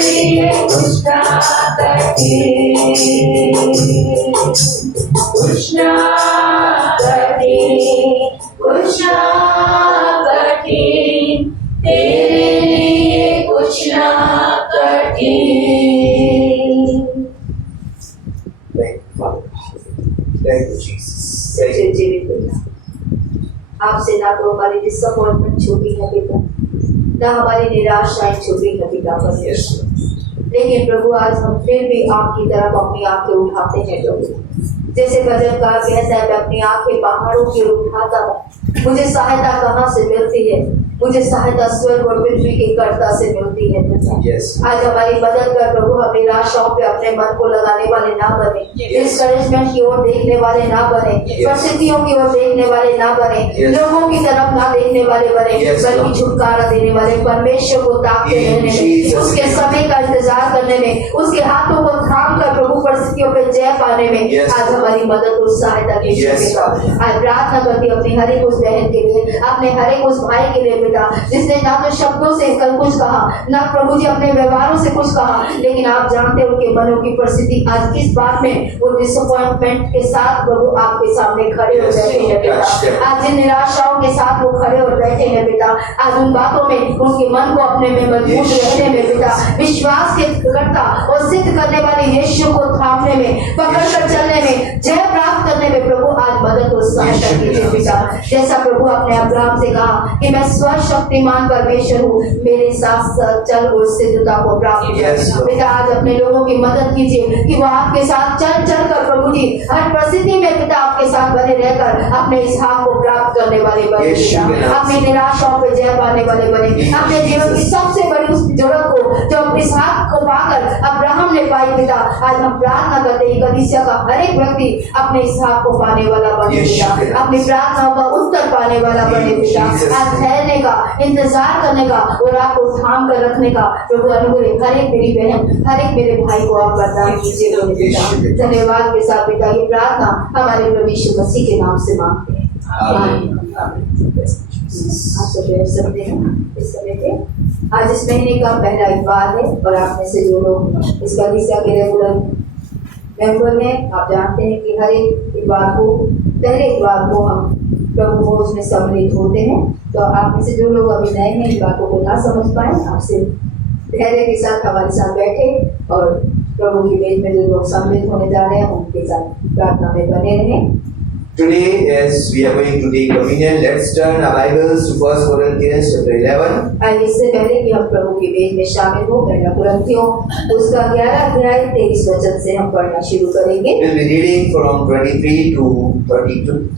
लिए कुछ ना कठिन, कुछ ना कठिन, कुछ ना कठिन, तेरे लिए कुछ ना कठिन। Thank you, Jesus. Thank you. जीवित बेटा, आपसे ना तो हमारी डिसअपॉइंटमेंट छुपी है बेटा, ना हमारी निराशाएं छुपी है पिता Yes, परमेश्वर। लेकिन प्रभु आज हम फिर भी आपकी तरफ अपनी आंखें उठाते हैं प्रभु। जैसे भजनकार कहता है, मैं अपनी आंखें पहाड़ों की ओर उठाता हूँ, मुझे सहायता कहाँ से मिलती है? मुझे सहायता स्वर्ग और पृथ्वी के कर्ता से मिलती है पिता। Yes. आज हमारी मदद कर प्रभु, हम निराशाओं पे अपने मन को लगाने वाले ना बने, डिस्करेजमेंट की ओर देखने वाले ना बने, परिस्थितियों की ओर देखने वाले ना बने, लोगों की तरफ ना देखने वाले बने, बल्कि छुटकारा देने वाले परमेश्वर को ताकते रहने में, उसके समय का इंतजार करने में, उसके हाथों को थाम कर प्रभु परिस्थितियों पे जय पाने में आज हमारी मदद और सहायता की आज प्रार्थना करती अपनी हर एक उस बहन के लिए, अपने हर एक उस भाई के लिए पिता, जिसने ना तो शब्दों से कल कुछ कहा, ना प्रभु जी अपने व्यवहारों से कुछ कहा, लेकिन आप जानते हो उनके मनों की परिस्थिति आज किस बात में वो डिसअपॉइंटमेंट के साथ प्रभु आपके सामने खड़े हो बैठे हैं पिता। आज जिन निराशाओं के साथ वो खड़े और बैठे हैं पिता, आज उन बातों में उनके मन को अपने में मजबूत रहने में पिता, विश्वास के करता और सिद्ध करने वाले यीशु को थामने में, पकड़ कर चलने में, जय प्राप्त करने में प्रभु आज मदद और सहायता कीजिए पिता। जैसा प्रभु अपने अब्राहम से कहा कि मैं सर्वशक्तिमान परमेश्वर हूँ, मेरे साथ साथ चल और सिद्धता को प्राप्त कर पिता। आज अपने लोगों की मदद कीजिए कि वो आपके साथ चल चल कर प्रभु जी हर परिस्थिति में पिता आपके साथ बने रहकर अपने इसहाक को प्राप्त करने वाले बने पिता, अपनी निराशाओं पे जय पाने वाले बने, अपने जीवन की सबसे बड़ी उस जरूरत को जो इसहाक को पाकर अब्राहम ने पाई पिता, आज हम प्रार्थना करते हैं कलीसिया का हर एक व्यक्ति अपने इसहाक को पाने वाला बने पिता, अपनी प्रार्थनाओं का उत्तर पाने वाला बने पिता। आज ठहरने का, इंतजार करने का और आपको थाम कर रखने का प्रभु अनुग्रह हर एक मेरी बहन, हर एक मेरे भाई को आप वरदान कीजिए प्रभु पिता। धन्यवाद के साथ पिता ये प्रार्थना हमारे प्रभु यीशु मसीह के नाम से मांगते हैं, आमीन। आप सब बैठ सकते हैं इस समय पे। आज इस महीने का पहला इतवार है और आप में से जो लोग इस कलीसिया के रेगुलर मेंबर हैं, आप जानते हैं कि हर एक इतवार को, पहले इतवार को हम प्रभु भोज में सम्मिलित होते हैं। तो आप में से जो लोग अभी नए हैं, इन बातों को ना समझ पाए, आपसे धैर्य के साथ हमारे साथ बैठे और प्रभु की मेज में जो लोग सम्मिलित होने जा रहे हैं उनके साथ प्रार्थना में बने रहें। Today, as we are going to take communion, let's turn our Bibles to 1 Corinthians chapter 11. इससे पहले कि हम प्रभु की मेज में शामिल हो, पहला कुरिन्थियों उसका 11 अध्याय 23 वचन से हम पढ़ना शुरू करेंगे। We'll be reading from 23 to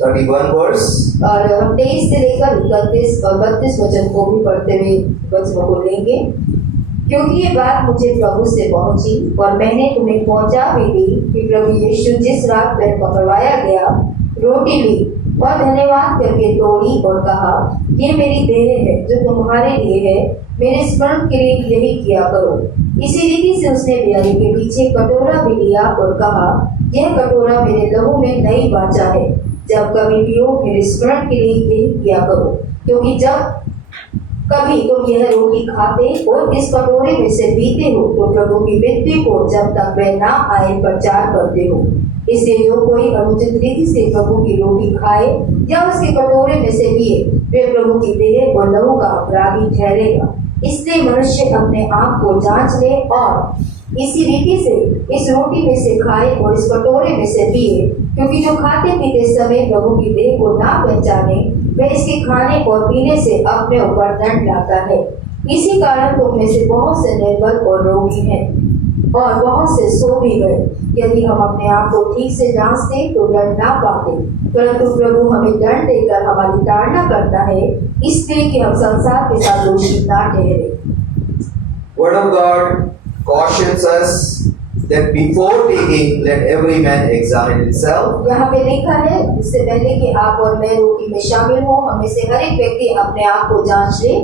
31 verse. और हम 23 से लेकर 31 और 32 वचन को भी पढ़ते हुए वचनों को लेंगे। क्योंकि ये बात मुझे प्रभु से पहुंची और मैंने तुम्हें पहुंचा भी दी कि प्रभु यीशु जिस रात वह पकड़वाया गया, रोटी ली और धन्यवाद करके तोड़ी और कहा, ये मेरी देह है जो तुम्हारे लिए है, मेरे स्मरण के लिए यही किया करो। इसी रीति से उसने ब्याह के पीछे कटोरा भी लिया और कहा, यह कटोरा मेरे लहू में नई वाचा है, जब कभी पियो मेरे स्मरण के लिए यही किया करो। क्योंकि जब कभी तुम यह रोटी खाते और इस कटोरे में से पीते हो तो प्रभु की मृत्यु को जब तक वह ना आए प्रचार करते हो। इसलिए जो कोई अनुचित रीति से प्रभु की रोटी खाए या उसके कटोरे में से पिए, वे प्रभु की देह और लहू का अपराधी ठहरेगा। इसलिए मनुष्य अपने आप को जांच ले और इसी रीति से इस रोटी में से खाए और इस कटोरे में से पिए, क्योंकि जो खाते पीते समय प्रभु की देह को ना पहचाने, वह इसके खाने और पीने से अपने ऊपर दंड लाता है। इसी कारण तुम में से बहुत से निर्बल और रोगी हैं और बहुत से सो भी गए। यदि हम अपने आप को ठीक से जांचते तो दंड ना पाते, परंतु प्रभु हमें दंड देकर हमारी ताड़ना करता है, इसलिए कि हम संसार के साथ दोषी ना ठहरे। Word of God cautions us that before taking, let every man examine himself. यहाँ पे लिखा है, इससे पहले कि आप और मैं रोटी में शामिल हो, हमें से हर एक व्यक्ति अपने आप को जांच ले।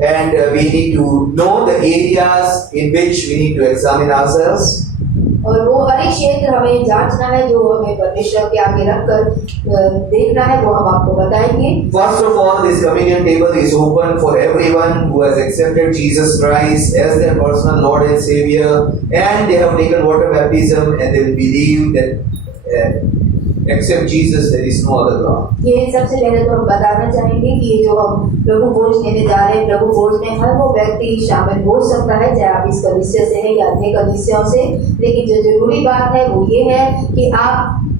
And we need to know the areas in which we need to examine ourselves. और वो हर एक क्षेत्र हमें जांचना है जो हमें परमेश्वर के आगे रखकर देखना है, वो हम आपको बताएंगे। First of all, this communion table is open for everyone who has accepted Jesus Christ as their personal Lord and Savior, and they have taken water baptism and they believe that except Jesus there is no other God. ये सबसे पहले तो हम बताना चाहेंगे कि ये जो हम प्रभु भोज लेने जा रहे हैं, प्रभु भोज में हर वो व्यक्ति शामिल हो सकता है, चाहे आप इस कलीसिया से हैं या अन्य कलीसियाओं से। लेकिन जो जरूरी बात है वो ये है कि आप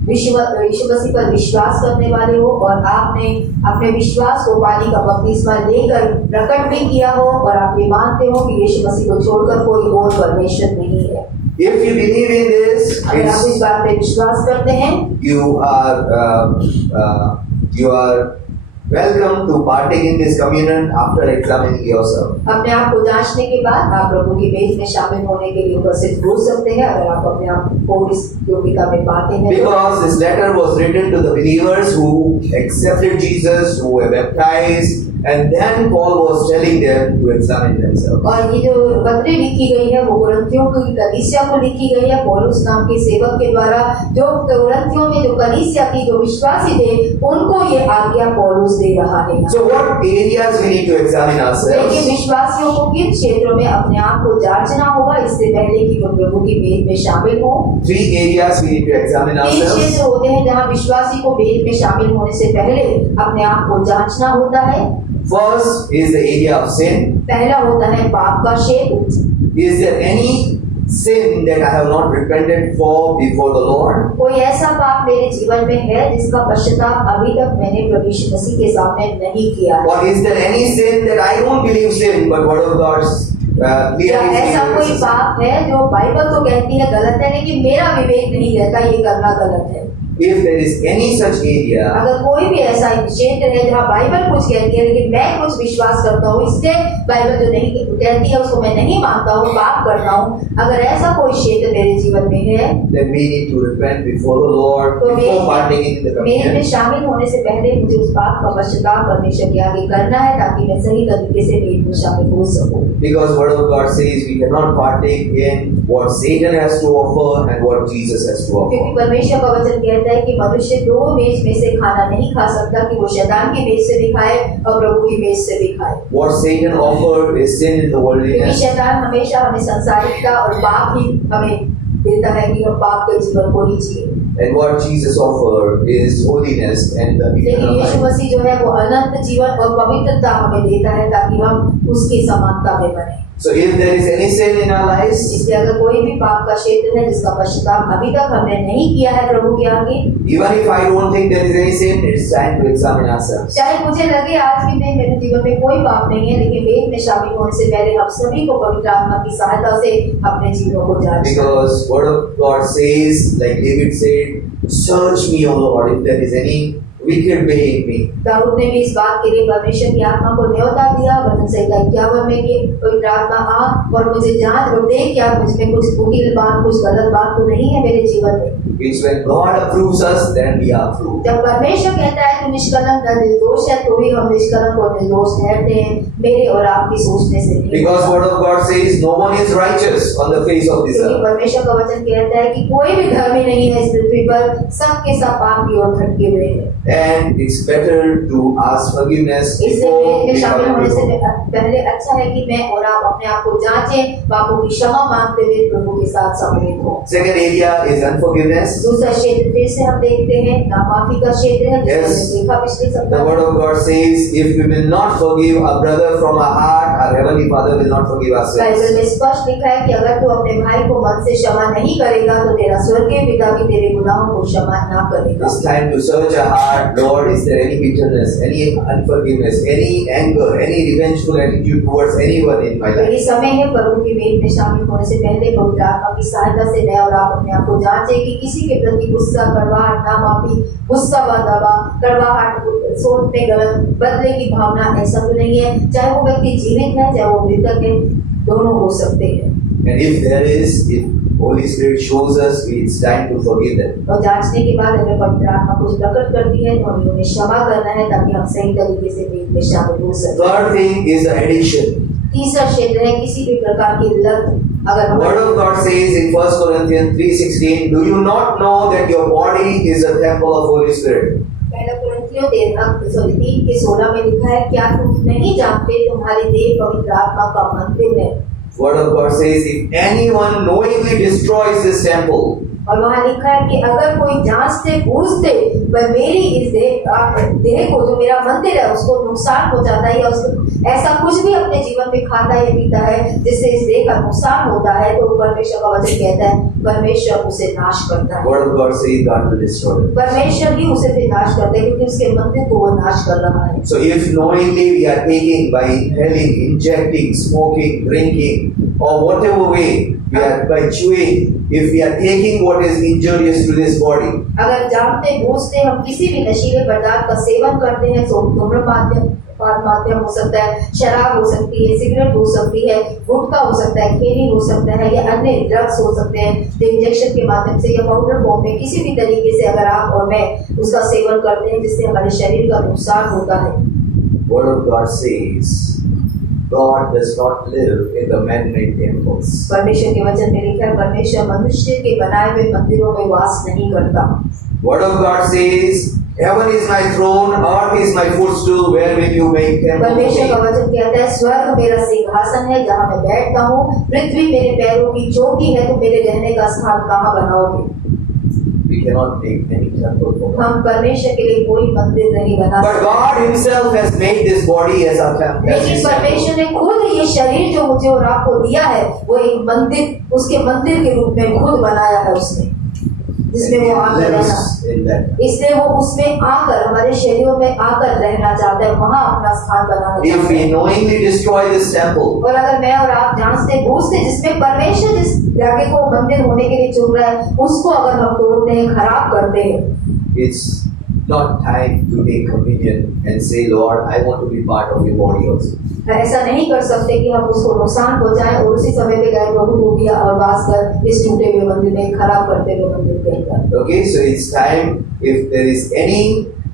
यीशु मसीह पर विश्वास करने वाले हो और आपने अपने विश्वास को पानी का बपतिस्मा लेकर प्रकट भी किया हो और आप ये मानते हो कि यीशु मसीह को छोड़कर कोई और परमेश्वर नहीं है। If you believe in this, अगर आप इस बात पे विश्वास करते हैं, you are welcome to partake in this communion after examining yourself. अपने आप को जांचने के बाद आप प्रभु की मेज में शामिल होने के लिए उपस्थित हो सकते हैं, अगर आप अपने आप को इस योग्यता में पाते हैं। Because this letter was written to the believers who accepted Jesus, who were baptized, and then Paul was telling them to examine themselves. और ये जो पत्री लिखी गई है वो कुरिन्थियों की कलीसिया को लिखी गई है पौलुस नाम के सेवक के द्वारा, जो कुरिन्थियों में जो कलीसिया थी, जो विश्वासी थे, उनको ये आज्ञा पौलुस दे रहा है। So what areas we need to examine ourselves? लेकिन विश्वासियों को किन क्षेत्रों में अपने आप को जांचना होगा इससे पहले कि वो प्रभु की मेज में शामिल हो? 3 areas we need to examine तीन ourselves. क्षेत्र होते हैं जहाँ विश्वासी को मेज में शामिल होने से पहले अपने आप को जांचना होता है। First is the area of sin. पहला होता है पाप का क्षेत्र। Is there any sin that I have not repented for before the Lord? कोई ऐसा पाप मेरे जीवन में है जिसका पश्चाताप अभी तक मैंने प्रभु यीशु मसीह के सामने नहीं किया है? Or is there any sin that I don't believe sin, but Word of God या clearly ऐसा कोई says? पाप है जो बाइबल तो कहती है गलत है, लेकिन मेरा विवेक नहीं कहता ये करना गलत है? If there is any such area, अगर कोई भी ऐसा क्षेत्र है जहाँ बाइबल कुछ कहती है लेकिन मैं कुछ विश्वास करता हूँ, इससे बाइबल जो नहीं कहती है उसको मैं नहीं मानता हूँ, पाप करता हूँ, अगर ऐसा कोई क्षेत्र मेरे जीवन में है, then we need to repent before the Lord, तो before partaking in the मेरे में communion. शामिल होने से पहले मुझे उस पाप का पश्चाताप परमेश्वर के आगे करना है ताकि मैं सही तरीके से मेरे में शामिल हो सकूं। Because Word of God says we cannot partake in what Satan has to offer and what Jesus has to offer. क्योंकि परमेश्वर का वचन कहता है कि मनुष्य दो मेज में से खाना नहीं खा सकता, कि वो शैतान की मेज से भी खाए और प्रभु की मेज से भी खाए। What Satan offered is sin in the क्योंकि worldliness. शैतान हमेशा हमें संसारिकता और पाप ही हमें देता है कि हम पाप के जीवन को ही जिए, And what Jesus offered is holiness and the लेकिन eternal यीशु life. मसीह जो है वो अनंत जीवन और पवित्रता हमें देता है ताकि हम उसकी समानता में बने। So if there is any sin in our lives, इसलिए अगर कोई भी पाप का क्षेत्र है जिसका पश्चाताप अभी तक हमने नहीं किया है प्रभु के आगे, even if I don't think there is any sin, it's time to examine ourselves. चाहे मुझे लगे आज भी नहीं मेरे जीवन में कोई पाप नहीं है, लेकिन वेद में शामिल होने से पहले हम सभी को पवित्र आत्मा की सहायता से अपने जीवनों को जांचना। Because Word of God says, like David said, search me, O Lord, if there is any wicked way in me. Dawood ने भी इस बात के लिए परमेश्वर की आत्मा को न्योता दिया, वचन संहिता 51 में कि पवित्र आत्मा आ और मुझे जांच और देख क्या मुझ में कुछ कुटिल बात, कुछ गलत बात तो नहीं है मेरे जीवन में। Which when God approves us, then we are approved. जब परमेश्वर कहता है तू निष्कलंक न निर्दोष है, तो भी हम निष्कलंक और निर्दोष ठहरते हैं मेरे और आपकी सोचने से नहीं। Because Word of God says, no one is righteous on the face of this क्योंकि earth. परमेश्वर का वचन कहता है कि कोई भी धर्मी नहीं है इस पृथ्वी पर, सबके सब पाप की ओर भटके हुए हैं। And it's better to ask forgiveness इससे before में we शामिल come होने से to पहले अच्छा है कि मैं और आप अपने आप को जांचें, पापों की क्षमा मांगते हुए प्रभु के साथ सम्मिलित हो। Second area is unforgiveness. दूसरा क्षेत्र फिर से हम देखते हैं नामाफी का क्षेत्र है, जिसको हमने देखा पिछले The सप्ताह Word में। of God says, if we will not forgive our brother from our heart, our Heavenly Father will not forgive our Bible sins. में स्पष्ट लिखा है कि अगर तू अपने भाई को मन से क्षमा नहीं करेगा तो तेरा स्वर्गीय पिता भी तेरे गुनाहों को क्षमा ना करेगा। It's time to search our heart. Lord, is there any bitterness, any unforgiveness, any anger, any revengeful attitude towards anyone in my life? यही समय है प्रभु की मेज में शामिल होने से पहले पवित्र आत्मा की सहायता से मैं और आप अपने आप को जांचें कि किसी के प्रति गुस्सा, कड़वाहट, नामाफी, गुस्सा व दबा, कड़वाहट, सोच में गलत बदले की भावना ऐसा तो नहीं है। चाहे वो व्यक्ति जीवित है चाहे वो मृतक है, दोनों हो सकते हैं। And if there is, if Holy Spirit shows us, it's time to forgive them. और जांचने के बाद अगर पवित्र आत्मा कुछ प्रकट करती है तो हमें उन्हें क्षमा करना है ताकि हम सही तरीके से मेज में शामिल हो सकें। Third thing is the addiction. तीसरा क्षेत्र है किसी भी प्रकार की लत। अगर Word of God says in 1 Corinthians 3:16, do you not know that your body is a temple of Holy Spirit? पहला कुरिन्थियों 3:16 में लिखा है, क्या तुम नहीं जानते तुम्हारी देह पवित्र आत्मा का मंदिर है। Word of God says, if anyone knowingly destroys this temple, और वहाँ लिखा है कि अगर कोई जांचते बूझते वह मेरी इस देह को जो मेरा मंदिर है उसको नुकसान पहुंचाता है या उसको ऐसा कुछ भी अपने जीवन में खाता है पीता है जिससे इस देह का नुकसान होता है, तो परमेश्वर का वचन कहता है परमेश्वर उसे नाश करता है। Word of God says God will destroy it. परमेश्वर ही उसे फिर नाश करता है क्योंकि उसके मंदिर को वो नाश कर रहा है। So if knowingly we are taking by inhaling, injecting, smoking, drinking, or whatever way we are by chewing, if we are taking what is injurious to this body, अगर जानते बूझते हम किसी भी नशीले पदार्थ का सेवन करते हैं, तो धूम्रपान हो सकता है, शराब हो सकती है, सिगरेट हो सकती है, गुटखा हो सकता है, खैनी हो सकता है या अन्य ड्रग्स हो सकते हैं, तो इंजेक्शन के माध्यम से या पाउडर फॉर्म में किसी भी तरीके से अगर आप और मैं उसका सेवन करते हैं जिससे हमारे शरीर का नुकसान होता है। Word of God says God does not live in the man-made temples. परमेश्वर के वचन में लिखा है परमेश्वर मनुष्य के बनाए हुए मंदिरों में वास नहीं करता। Word of God says, heaven is my throne, earth is my footstool, where will you make temple for परमेश्वर का me? वचन कहता है स्वर्ग मेरा सिंहासन है जहाँ मैं बैठता हूँ, पृथ्वी मेरे पैरों की चौकी है, तो मेरे रहने का स्थान कहाँ बनाओगे। We cannot make any temple for God. हम परमेश्वर के लिए कोई मंदिर नहीं बना But सकते, God Himself has made this body as our temple. लेकिन परमेश्वर ने खुद ये शरीर जो मुझे और आपको दिया है वो एक मंदिर, उसके मंदिर के रूप में खुद बनाया है उसने, जिसमें वो आकर रहना, lives in that. इसलिए वो उसमें आकर हमारे शरीरों में आकर रहना चाहता है, वहाँ अपना स्थान बनाना If चाहता we है। knowingly destroy this temple, और अगर मैं और आप जानते बूझते जिसमें परमेश्वर जिस जगह को मंदिर होने के लिए चुन रहा है उसको अगर हम तोड़ते हैं, खराब करते हैं, it's not time to take communion and say, Lord, I want to be part of your body also. ऐसा नहीं कर सकते कि हम उसको नुकसान पहुंचाएं और उसी समय पे गए प्रभु को भी और वास कर इस टूटे हुए मंदिर में, खराब करते हुए मंदिर के अंदर। Okay, so it's time, if there is any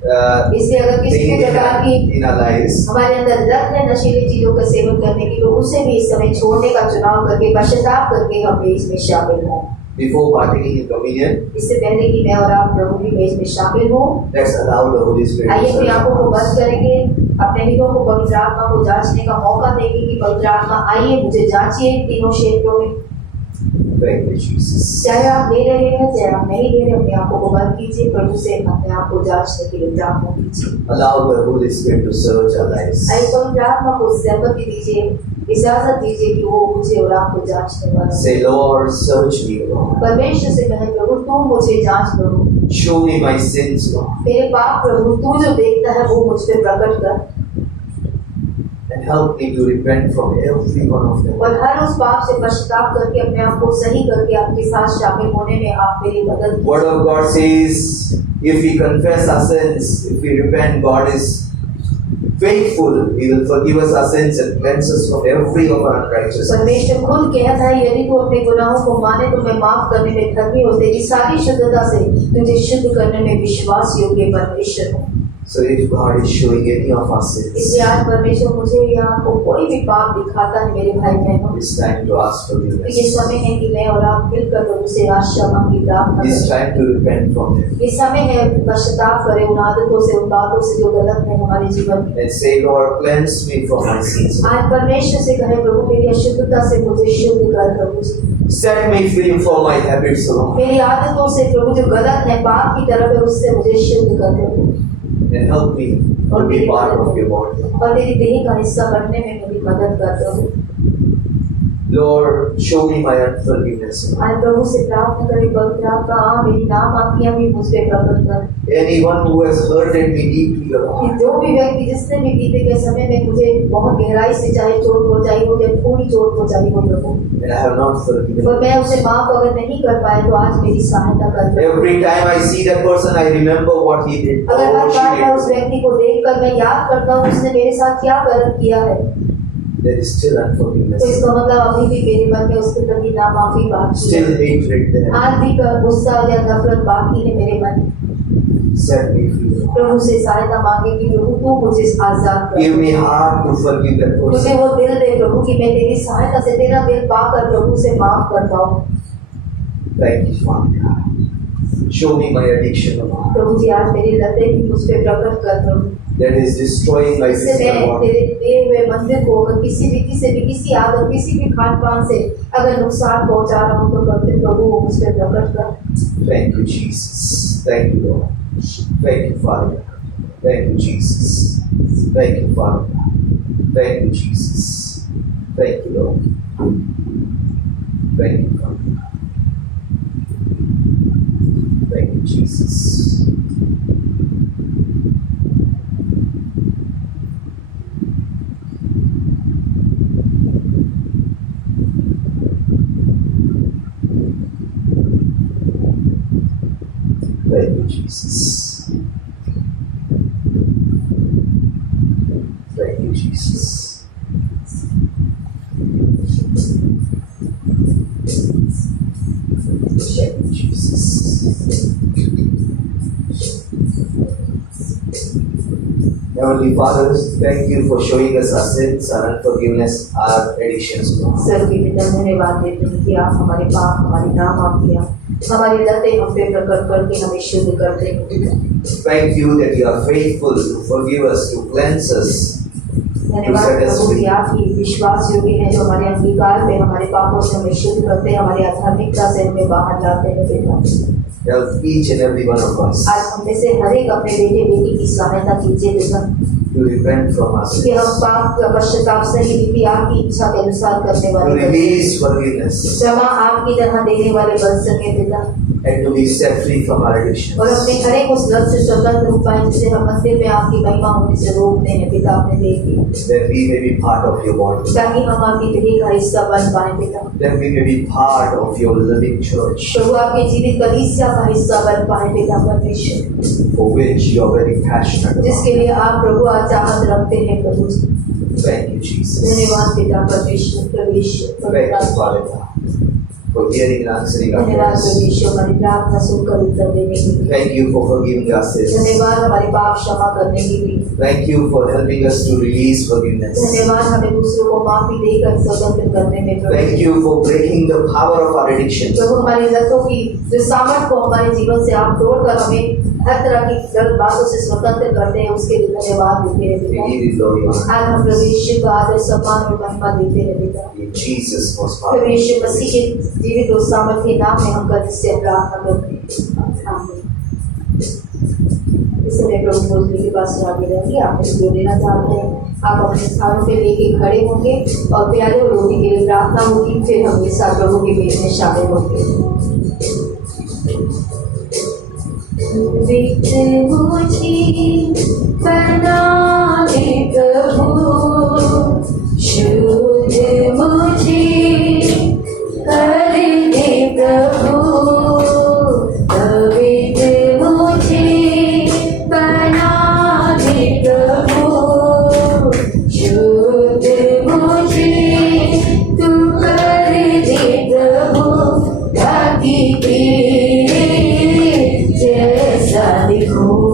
इसलिए अगर किसी thing भी प्रकार की in our lives, हमारे अंदर लत है नशीली चीजों का सेवन करने की, तो उसे भी इस समय छोड़ने का चुनाव करके पश्चाताप करके हम इसमें शामिल हों। before partaking in communion, इससे पहले कि मैं और आप प्रभु की मेज में शामिल हों, let's allow the Holy Spirit आइए to अपनी search आंखों our को hearts. बंद करेंगे, अपने हृदयों को पवित्र आत्मा को जांचने का मौका देंगे कि पवित्र आत्मा आइए मुझे जांचिए इन तीनों क्षेत्रों में, Thank you, Jesus. चाहे आप ले रहे हैं चाहे आप नहीं ले रहे, अपनी आंखों को बंद कीजिए, प्रभु से अपने आप को जांचने के लिए प्रार्थना कीजिए। Allow the Holy Spirit to search our lives. आइए पवित्र आत्मा को सहमति दीजिए, इजाजत दीजिए कि वो मुझे और आपको जांचने वाला है। Say, Lord, search me, Lord. परमेश्वर से कहें प्रभु तू मुझे जांच प्रभु, Show me my sins, Lord. मेरे पाप प्रभु तू जो देखता है वो मुझ पे प्रकट कर, And help me to repent from every one of them. और हर उस पाप से पश्चाताप करके अपने आप को सही करके आपके साथ शामिल होने में आप मेरी मदद कीजिए। Word of God says, if we confess our sins, if we repent, God is faithful. He will forgive us our sins and cleanse us from every of our unrighteousness. परमेश्वर खुद कहता है यदि तू अपने गुनाहों को माने तो मैं माफ करने में धर्मी हो, तेरी सारी शुद्धता से तुझे शुद्ध करने में विश्वास योग्य परमेश्वर हूँ। So if God is showing any of our sins, इसलिए आज परमेश्वर मुझे या आपको कोई भी पाप दिखाता है मेरे भाई बहनों, it's time to ask तो ये forgiveness. समय है कि मैं और आप मिलकर प्रभु से आशा मांगी प्रार्थना It's करें। time to repent from them. ये समय है पश्चाताप करें उन आदतों से, उन बातों से जो गलत है हमारे जीवन में। And say, Lord, cleanse me from my sins. आज परमेश्वर से कहे प्रभु मेरी अशुद्धता से मुझे शुद्ध कर प्रभु जी, Set me free from my habits, Lord. मेरी आदतों से प्रभु जो गलत है पाप की तरफ है उससे मुझे शुद्ध कर प्रभु, And help me to be part of your body. और तेरी देह का हिस्सा बनने में मेरी मदद कर प्रभु। Lord, show me my unforgiveness. आज प्रभु से प्रार्थना करें पवित्र आत्मा मेरी नामाफियां भी मुझ पे प्रकट कर, Anyone who has hurted me deeply, कि Lord, जो भी व्यक्ति जिसने भी बीते के समय में मुझे बहुत गहराई से चाहे चोट पहुंचाई हो या थोड़ी चोट पहुंचाई हो प्रभु, and I have not forgiven. और मैं उसे माफ अगर नहीं कर पाए तो आज मेरी सहायता कर प्रभु। Every time I see that person, I remember what he did or अगर हर what बार मैं उस she did. व्यक्ति को देखकर मैं याद करता हूँ उसने मेरे साथ क्या गलत किया है, There is still unforgiveness. तो इसका मतलब अभी भी मेरे मन में उसके प्रति नामाफी बाकी Still है, hatred there. आज भी गुस्सा या नफरत बाकी है मेरे मन में। Set me free. प्रभु से सहायता मांगे कि प्रभु तू मुझे आजाद कर Give me heart to forgive that मुझे person. वो दिल दे प्रभु कि मैं तेरी सहायता से तेरा दिल पाकर प्रभु से माफ कर पाऊँ। Thank you, Father. Show me my addiction, Lord. प्रभु जी आज मेरी लतें भी मुझ पे प्रकट कर प्रभु, That is destroying my इससे physical मैं body. तेरे दिए हुए मंदिर को अगर किसी रीति से भी किसी आदत किसी भी खान पान से अगर नुकसान पहुंचा रहा हूँ तो करते प्रभु वो मुझ पे प्रकट कर। Thank you, Jesus. Thank you, Lord. Thank you, Father. Thank you, Jesus. Thank you, Father. Thank you, Jesus. Thank you, Lord. Thank you, Father. Thank you, Jesus. Thank you, Jesus. Thank you, Jesus. Thank you, Jesus. Heavenly Father, thank you for showing us our sins, our unforgiveness, our addictions, Lord. सर्व के पिता धन्यवाद देते हैं कि आप हमारे पाप हमारे नाम आप किया हमारी लतें हम पे प्रकट करके हमें शुद्ध करते हैं। Thank you that you are faithful to forgive us, to cleanse us. धन्यवाद प्रभु कि आप ही विश्वास योग्य हैं जो हमारे अंगीकार पे हमारे पापों से हमें शुद्ध करते हैं हमारी आध्यात्मिकता से हमें बाहर लाते हैं पिता। Help each and every one of us आज हम में से हर एक अपने बेटे बेटी की सहायता कीजिए पिता to repent from our कि हम sins, पाप का पश्चाताप सही रीति आपकी इच्छा के अनुसार करने to वाले बने। release forgiveness, क्षमा आपकी तरह देने वाले बन सके पिता and to be set free from our और addictions. अपने हर एक उस लत से स्वतंत्र हो पाए जिसे हम मंदिर में आपकी महिमा होने से रोकते हैं पिता अपने देह की That we may be part of your body, ताकि हम आपकी देह का हिस्सा बन पाए पिता that we may be part of your living church, प्रभु आपके जीवित कलीसिया का हिस्सा बन पाए पिता परमेश्वर for which you are very passionate जिसके about. लिए आप प्रभु आज चाहत रखते हैं प्रभु जी Thank you, Jesus. धन्यवाद पिता परमेश्वर परमेश्वर Thank you, Father God, for hearing and answering our धन्यवाद prayers. परमेश्वर हमारी प्रार्थना सुनकर उत्तर देने के लिए Thank you for forgiving our sins. धन्यवाद हमारे पाप क्षमा करने के लिए Thank you for helping us to release forgiveness. धन्यवाद हमें दूसरों को माफी देकर स्वतंत्र करने में प्रभु Thank you for breaking the power of our addictions. प्रभु हमारी लतों की जो सामर्थ को हमारे जीवन से आप तोड़कर हमें हर तरह की गलत बातों से स्वतंत्र करते हैं उसके लिए धन्यवाद देते हैं We पिता give you glory and honor. आज हम परमेश्वर को आदर सम्मान और महिमा देते हैं पिता In Jesus' most powerful परमेश्वर name. मसीह के जीवित और सामर्थ्य नाम में हम कर इससे प्रार्थना करते हैं आमीन। इस समय प्रभु बोलने के पास आगे रहेंगे आप जो लेना चाहते हैं आप अपने स्थानों पे लेके खड़े होंगे और प्यारे और रोटी के लिए प्रार्थना होगी फिर हम इस साथ प्रभु के मेल में शामिल होंगे विच मुझे बना दे प्रभु शुद्ध मुझे कर दे प्रभु पवित्र मुझे बना दे प्रभु शुद्ध मुझे तू कर दे प्रभु ताकि तेरे जैसा दिखूं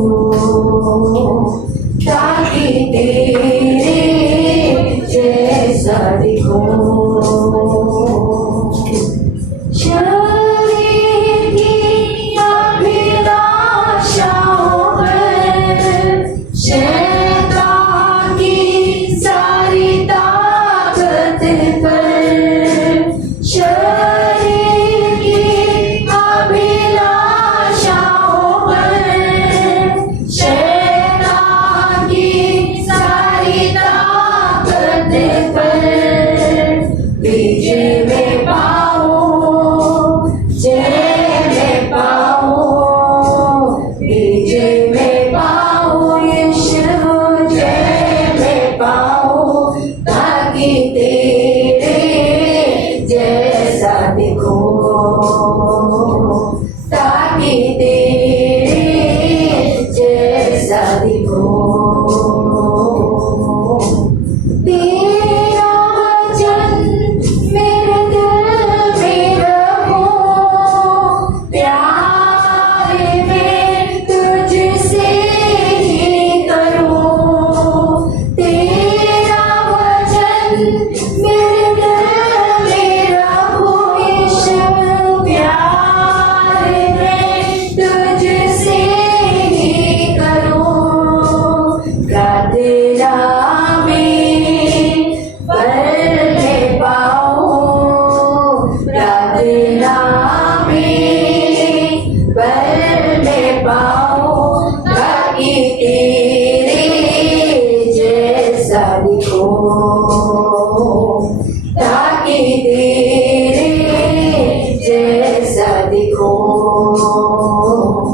दिखो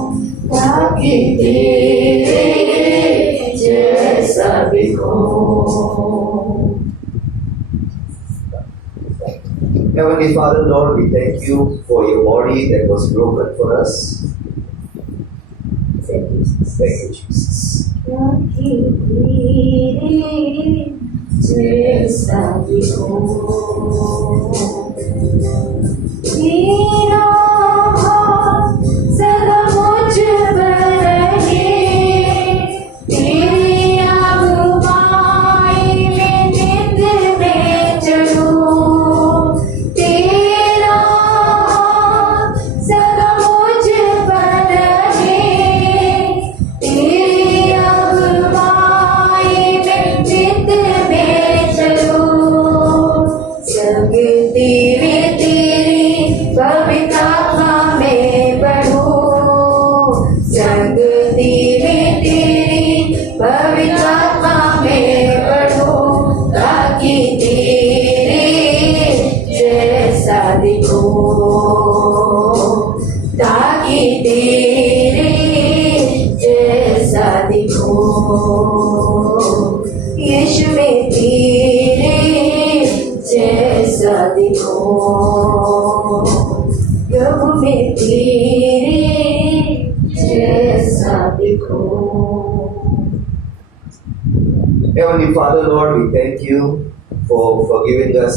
ताकि तेरे जैसा दिखो। Heavenly Father, Lord, we thank you for your body that was broken for us. Thank you, Jesus. Thank you, Jesus. ताकि तेरे जैसा दिखो। तेरा हाथ सदा मुझ पर रहे, तेरी अगुवाई में नित मैं चलूं। तेरा हाथ सदा मुझ पर रहे, तेरी अगुवाई में नित मैं चलूं। संग तेरे पवित्र आत्मा में बढ़ूं, संग तेरी पवित्र आत्मा में बढ़ूं, ताकि तेरे जैसा दिखूं, ताकि तेरे जैसा दिखूं। यीशु में तेरे जैसा दिखूं, प्रभु में तेरे जैसा दिखूं। Heavenly Father, Lord, we thank you for forgiving us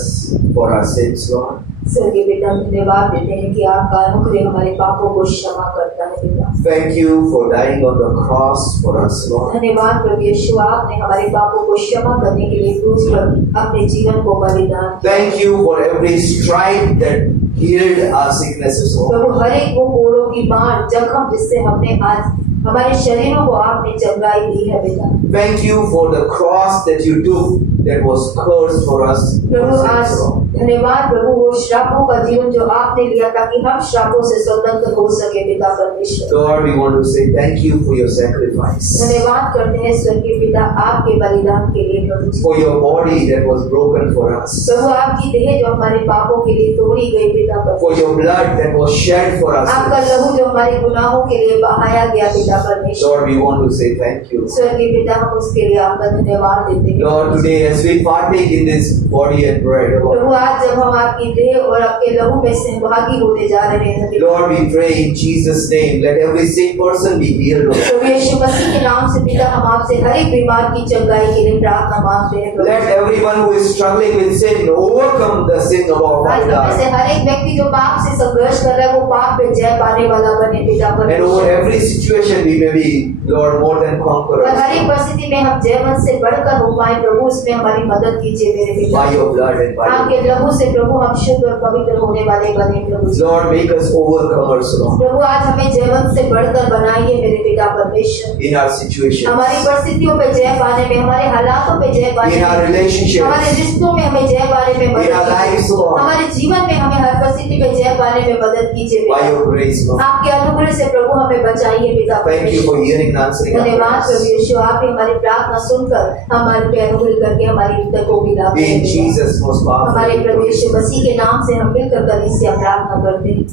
for our sins, Lord. स्वर्गीय पिता, धन्यवाद देते हैं कि आपका अनुग्रह हमारे पापों को क्षमा करता है पिता। Thank you for dying on the cross for us, Lord. धन्यवाद प्रभु यीशु, आपने हमारे पापों को क्षमा करने के लिए क्रूस पर अपने जीवन को बलिदान किया। Thank you for every stripe that healed our sicknesses, Lord. प्रभु हर एक वो कोड़ों की मार जख्म जिससे हमने आज हमारे शरीरों को आपने चंगाई दी है पिता। Thank you for the cross that you took that was cursed for us. प्रभु आज धन्यवाद प्रभु वो श्रापों का जीवन जो आपने लिया ताकि हम श्रापों से स्वतंत्र हो सके पिता परमेश्वर। Lord, we want to say thank you for your sacrifice, धन्यवाद करते हैं स्वर्गीय पिता आपके बलिदान के लिए प्रभु जी। for your body that was broken for us, प्रभु आपकी देह जो हमारे पापों के लिए तोड़ी गई पिता for परमेश्वर। your blood that was shed for us. आपका लहू जो हमारे गुनाहों के लिए बहाया गया पिता परमेश्वर। Lord, we want to say thank you. स्वर्गीय पिता हम उसके लिए आपका धन्यवाद देते हैं। Lord, today as we partake in this body and bread, Lord, प्रभु आज जब हम आपकी देह और आपके लहू में सहभागी होते जा रहे हैं पिता। Lord, we pray in Jesus' name, let every sick person be healed, Lord. प्रभु यीशु मसीह के नाम से पिता हम आपसे हर एक बीमार की चंगाई के लिए प्रार्थना मांगते हैं प्रभु। Let everyone who is struggling with sin overcome the sin of our आज हम में से Father. हर एक व्यक्ति जो पाप से संघर्ष कर रहा है वो पाप पे जय पाने वाला बने पिता And over परमेश्वर। every situation we may be, Lord, more than और conquerors. हर एक परिस्थिति में हम जयवंत से बढ़कर हो पाए प्रभु, उसमें हमारी मदद कीजिए मेरे पिता। By your blood and by आपके your लहू से प्रभु हम शुद्ध और पवित्र होने वाले बने प्रभु जी। Lord, make us overcomers, Lord, प्रभु आज हमें जयवंत से बढ़कर बनाइए मेरे पिता परमेश्वर। in our situations, हमारी परिस्थितियों पे जय पाने में, हमारे हालातों पे जय पाने in our में, हमारे relationships, रिश्तों में हमें जय पाने में in मदद our lives, कीजिए। Lord, हमारे जीवन में हमें हर परिस्थिति पे जय पाने में मदद कीजिए by पिता। your grace, Lord. आपके अनुग्रह से प्रभु हमें बचाइए पिता Thank you परमेश्वर। for hearing and answering our धन्यवाद प्रभु prayers. यीशु, आप ही हमारी प्रार्थना सुनकर हमारे पे अनुग्रह करके हमारी उत्तर को भी लाते हैं In पिता। Jesus' most हमारे प्रभु powerful यीशु मसीह के नाम से हम मिलकर कलीसिया प्रार्थना करते हैं।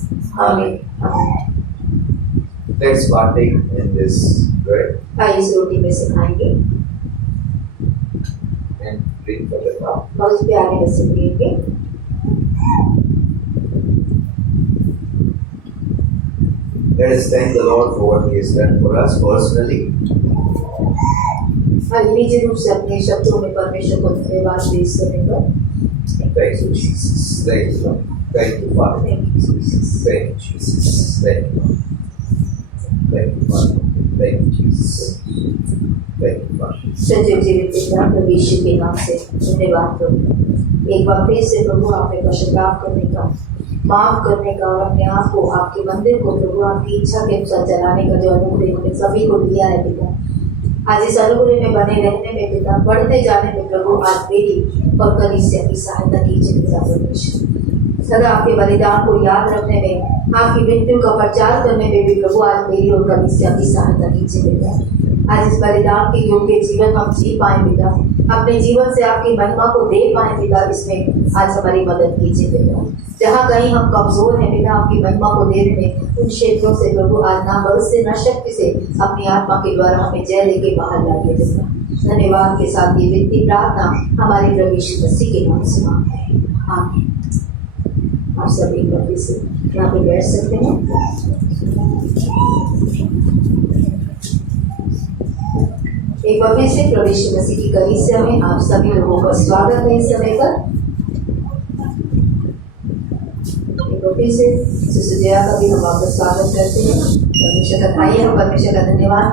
आमीन। आमीन। Let's partake in this bread आइए इस रोटी में से खाएंगे and drink from the cup. और उस प्याले में से पिएंगे। Let us thank the Lord for what He has done for us personally. और निजी रूप से अपने शब्दों में परमेश्वर को धन्यवाद दे इस समय पर। Thank you, Jesus. Thank you, Lord. Thank you, Father. Thank you, Jesus. Thank you, Jesus. Thank you, Lord. Thank you, Father. Thank you, Jesus. Thank you, Father. सच्चे जीवित पिता प्रभु यीशु के नाम से धन्यवाद प्रभु। एक बार फिर से प्रभु आपने पश्चाताप करने का, माफ करने का और अपने आप को आपके मंदिर को प्रभु आपकी इच्छा के अनुसार चलाने का जो अनुग्रह हमें सभी को दिया है पिता। आज इस अनुग्रह में बने रहने में पिता, बढ़ते जाने में प्रभु आज मेरी और कलीसिया की सहायता कीजिए पिता परमेश्वर। सदा आपके बलिदान को याद रखने में, आपकी मृत्यु का प्रचार करने में भी प्रभु आज मेरी और कलीसिया की सहायता कीजिए पिता। आज इस बलिदान के योग्य जीवन हम जी पाए पिता। अपने जीवन से आपकी महिमा को दे पाए पिता, इसमें आज हमारी मदद कीजिए पिता। जहाँ कहीं हम कमजोर हैं पिता, आपकी महिमा को देने में उन क्षेत्रों से प्रभु आज ना बल से न शक्ति से अपनी आत्मा के द्वारा हमें जय लेके बाहर लाइए पिता। धन्यवाद के साथ ये विनती प्रार्थना हमारे प्रभु यीशु मसीह के नाम से मांगते हैं, आमीन। आप सभी कभी से यहाँ पे बैठ सकते हैं। एक बार फिर से प्रभु यीशु मसीह की कलीसिया में आप सभी लोगों का स्वागत है। इस समय पर एक बार फिर से सिस्टर जया का भी हम आपका स्वागत करते हैं। परमेश्वर का आइए हम परमेश्वर का धन्यवाद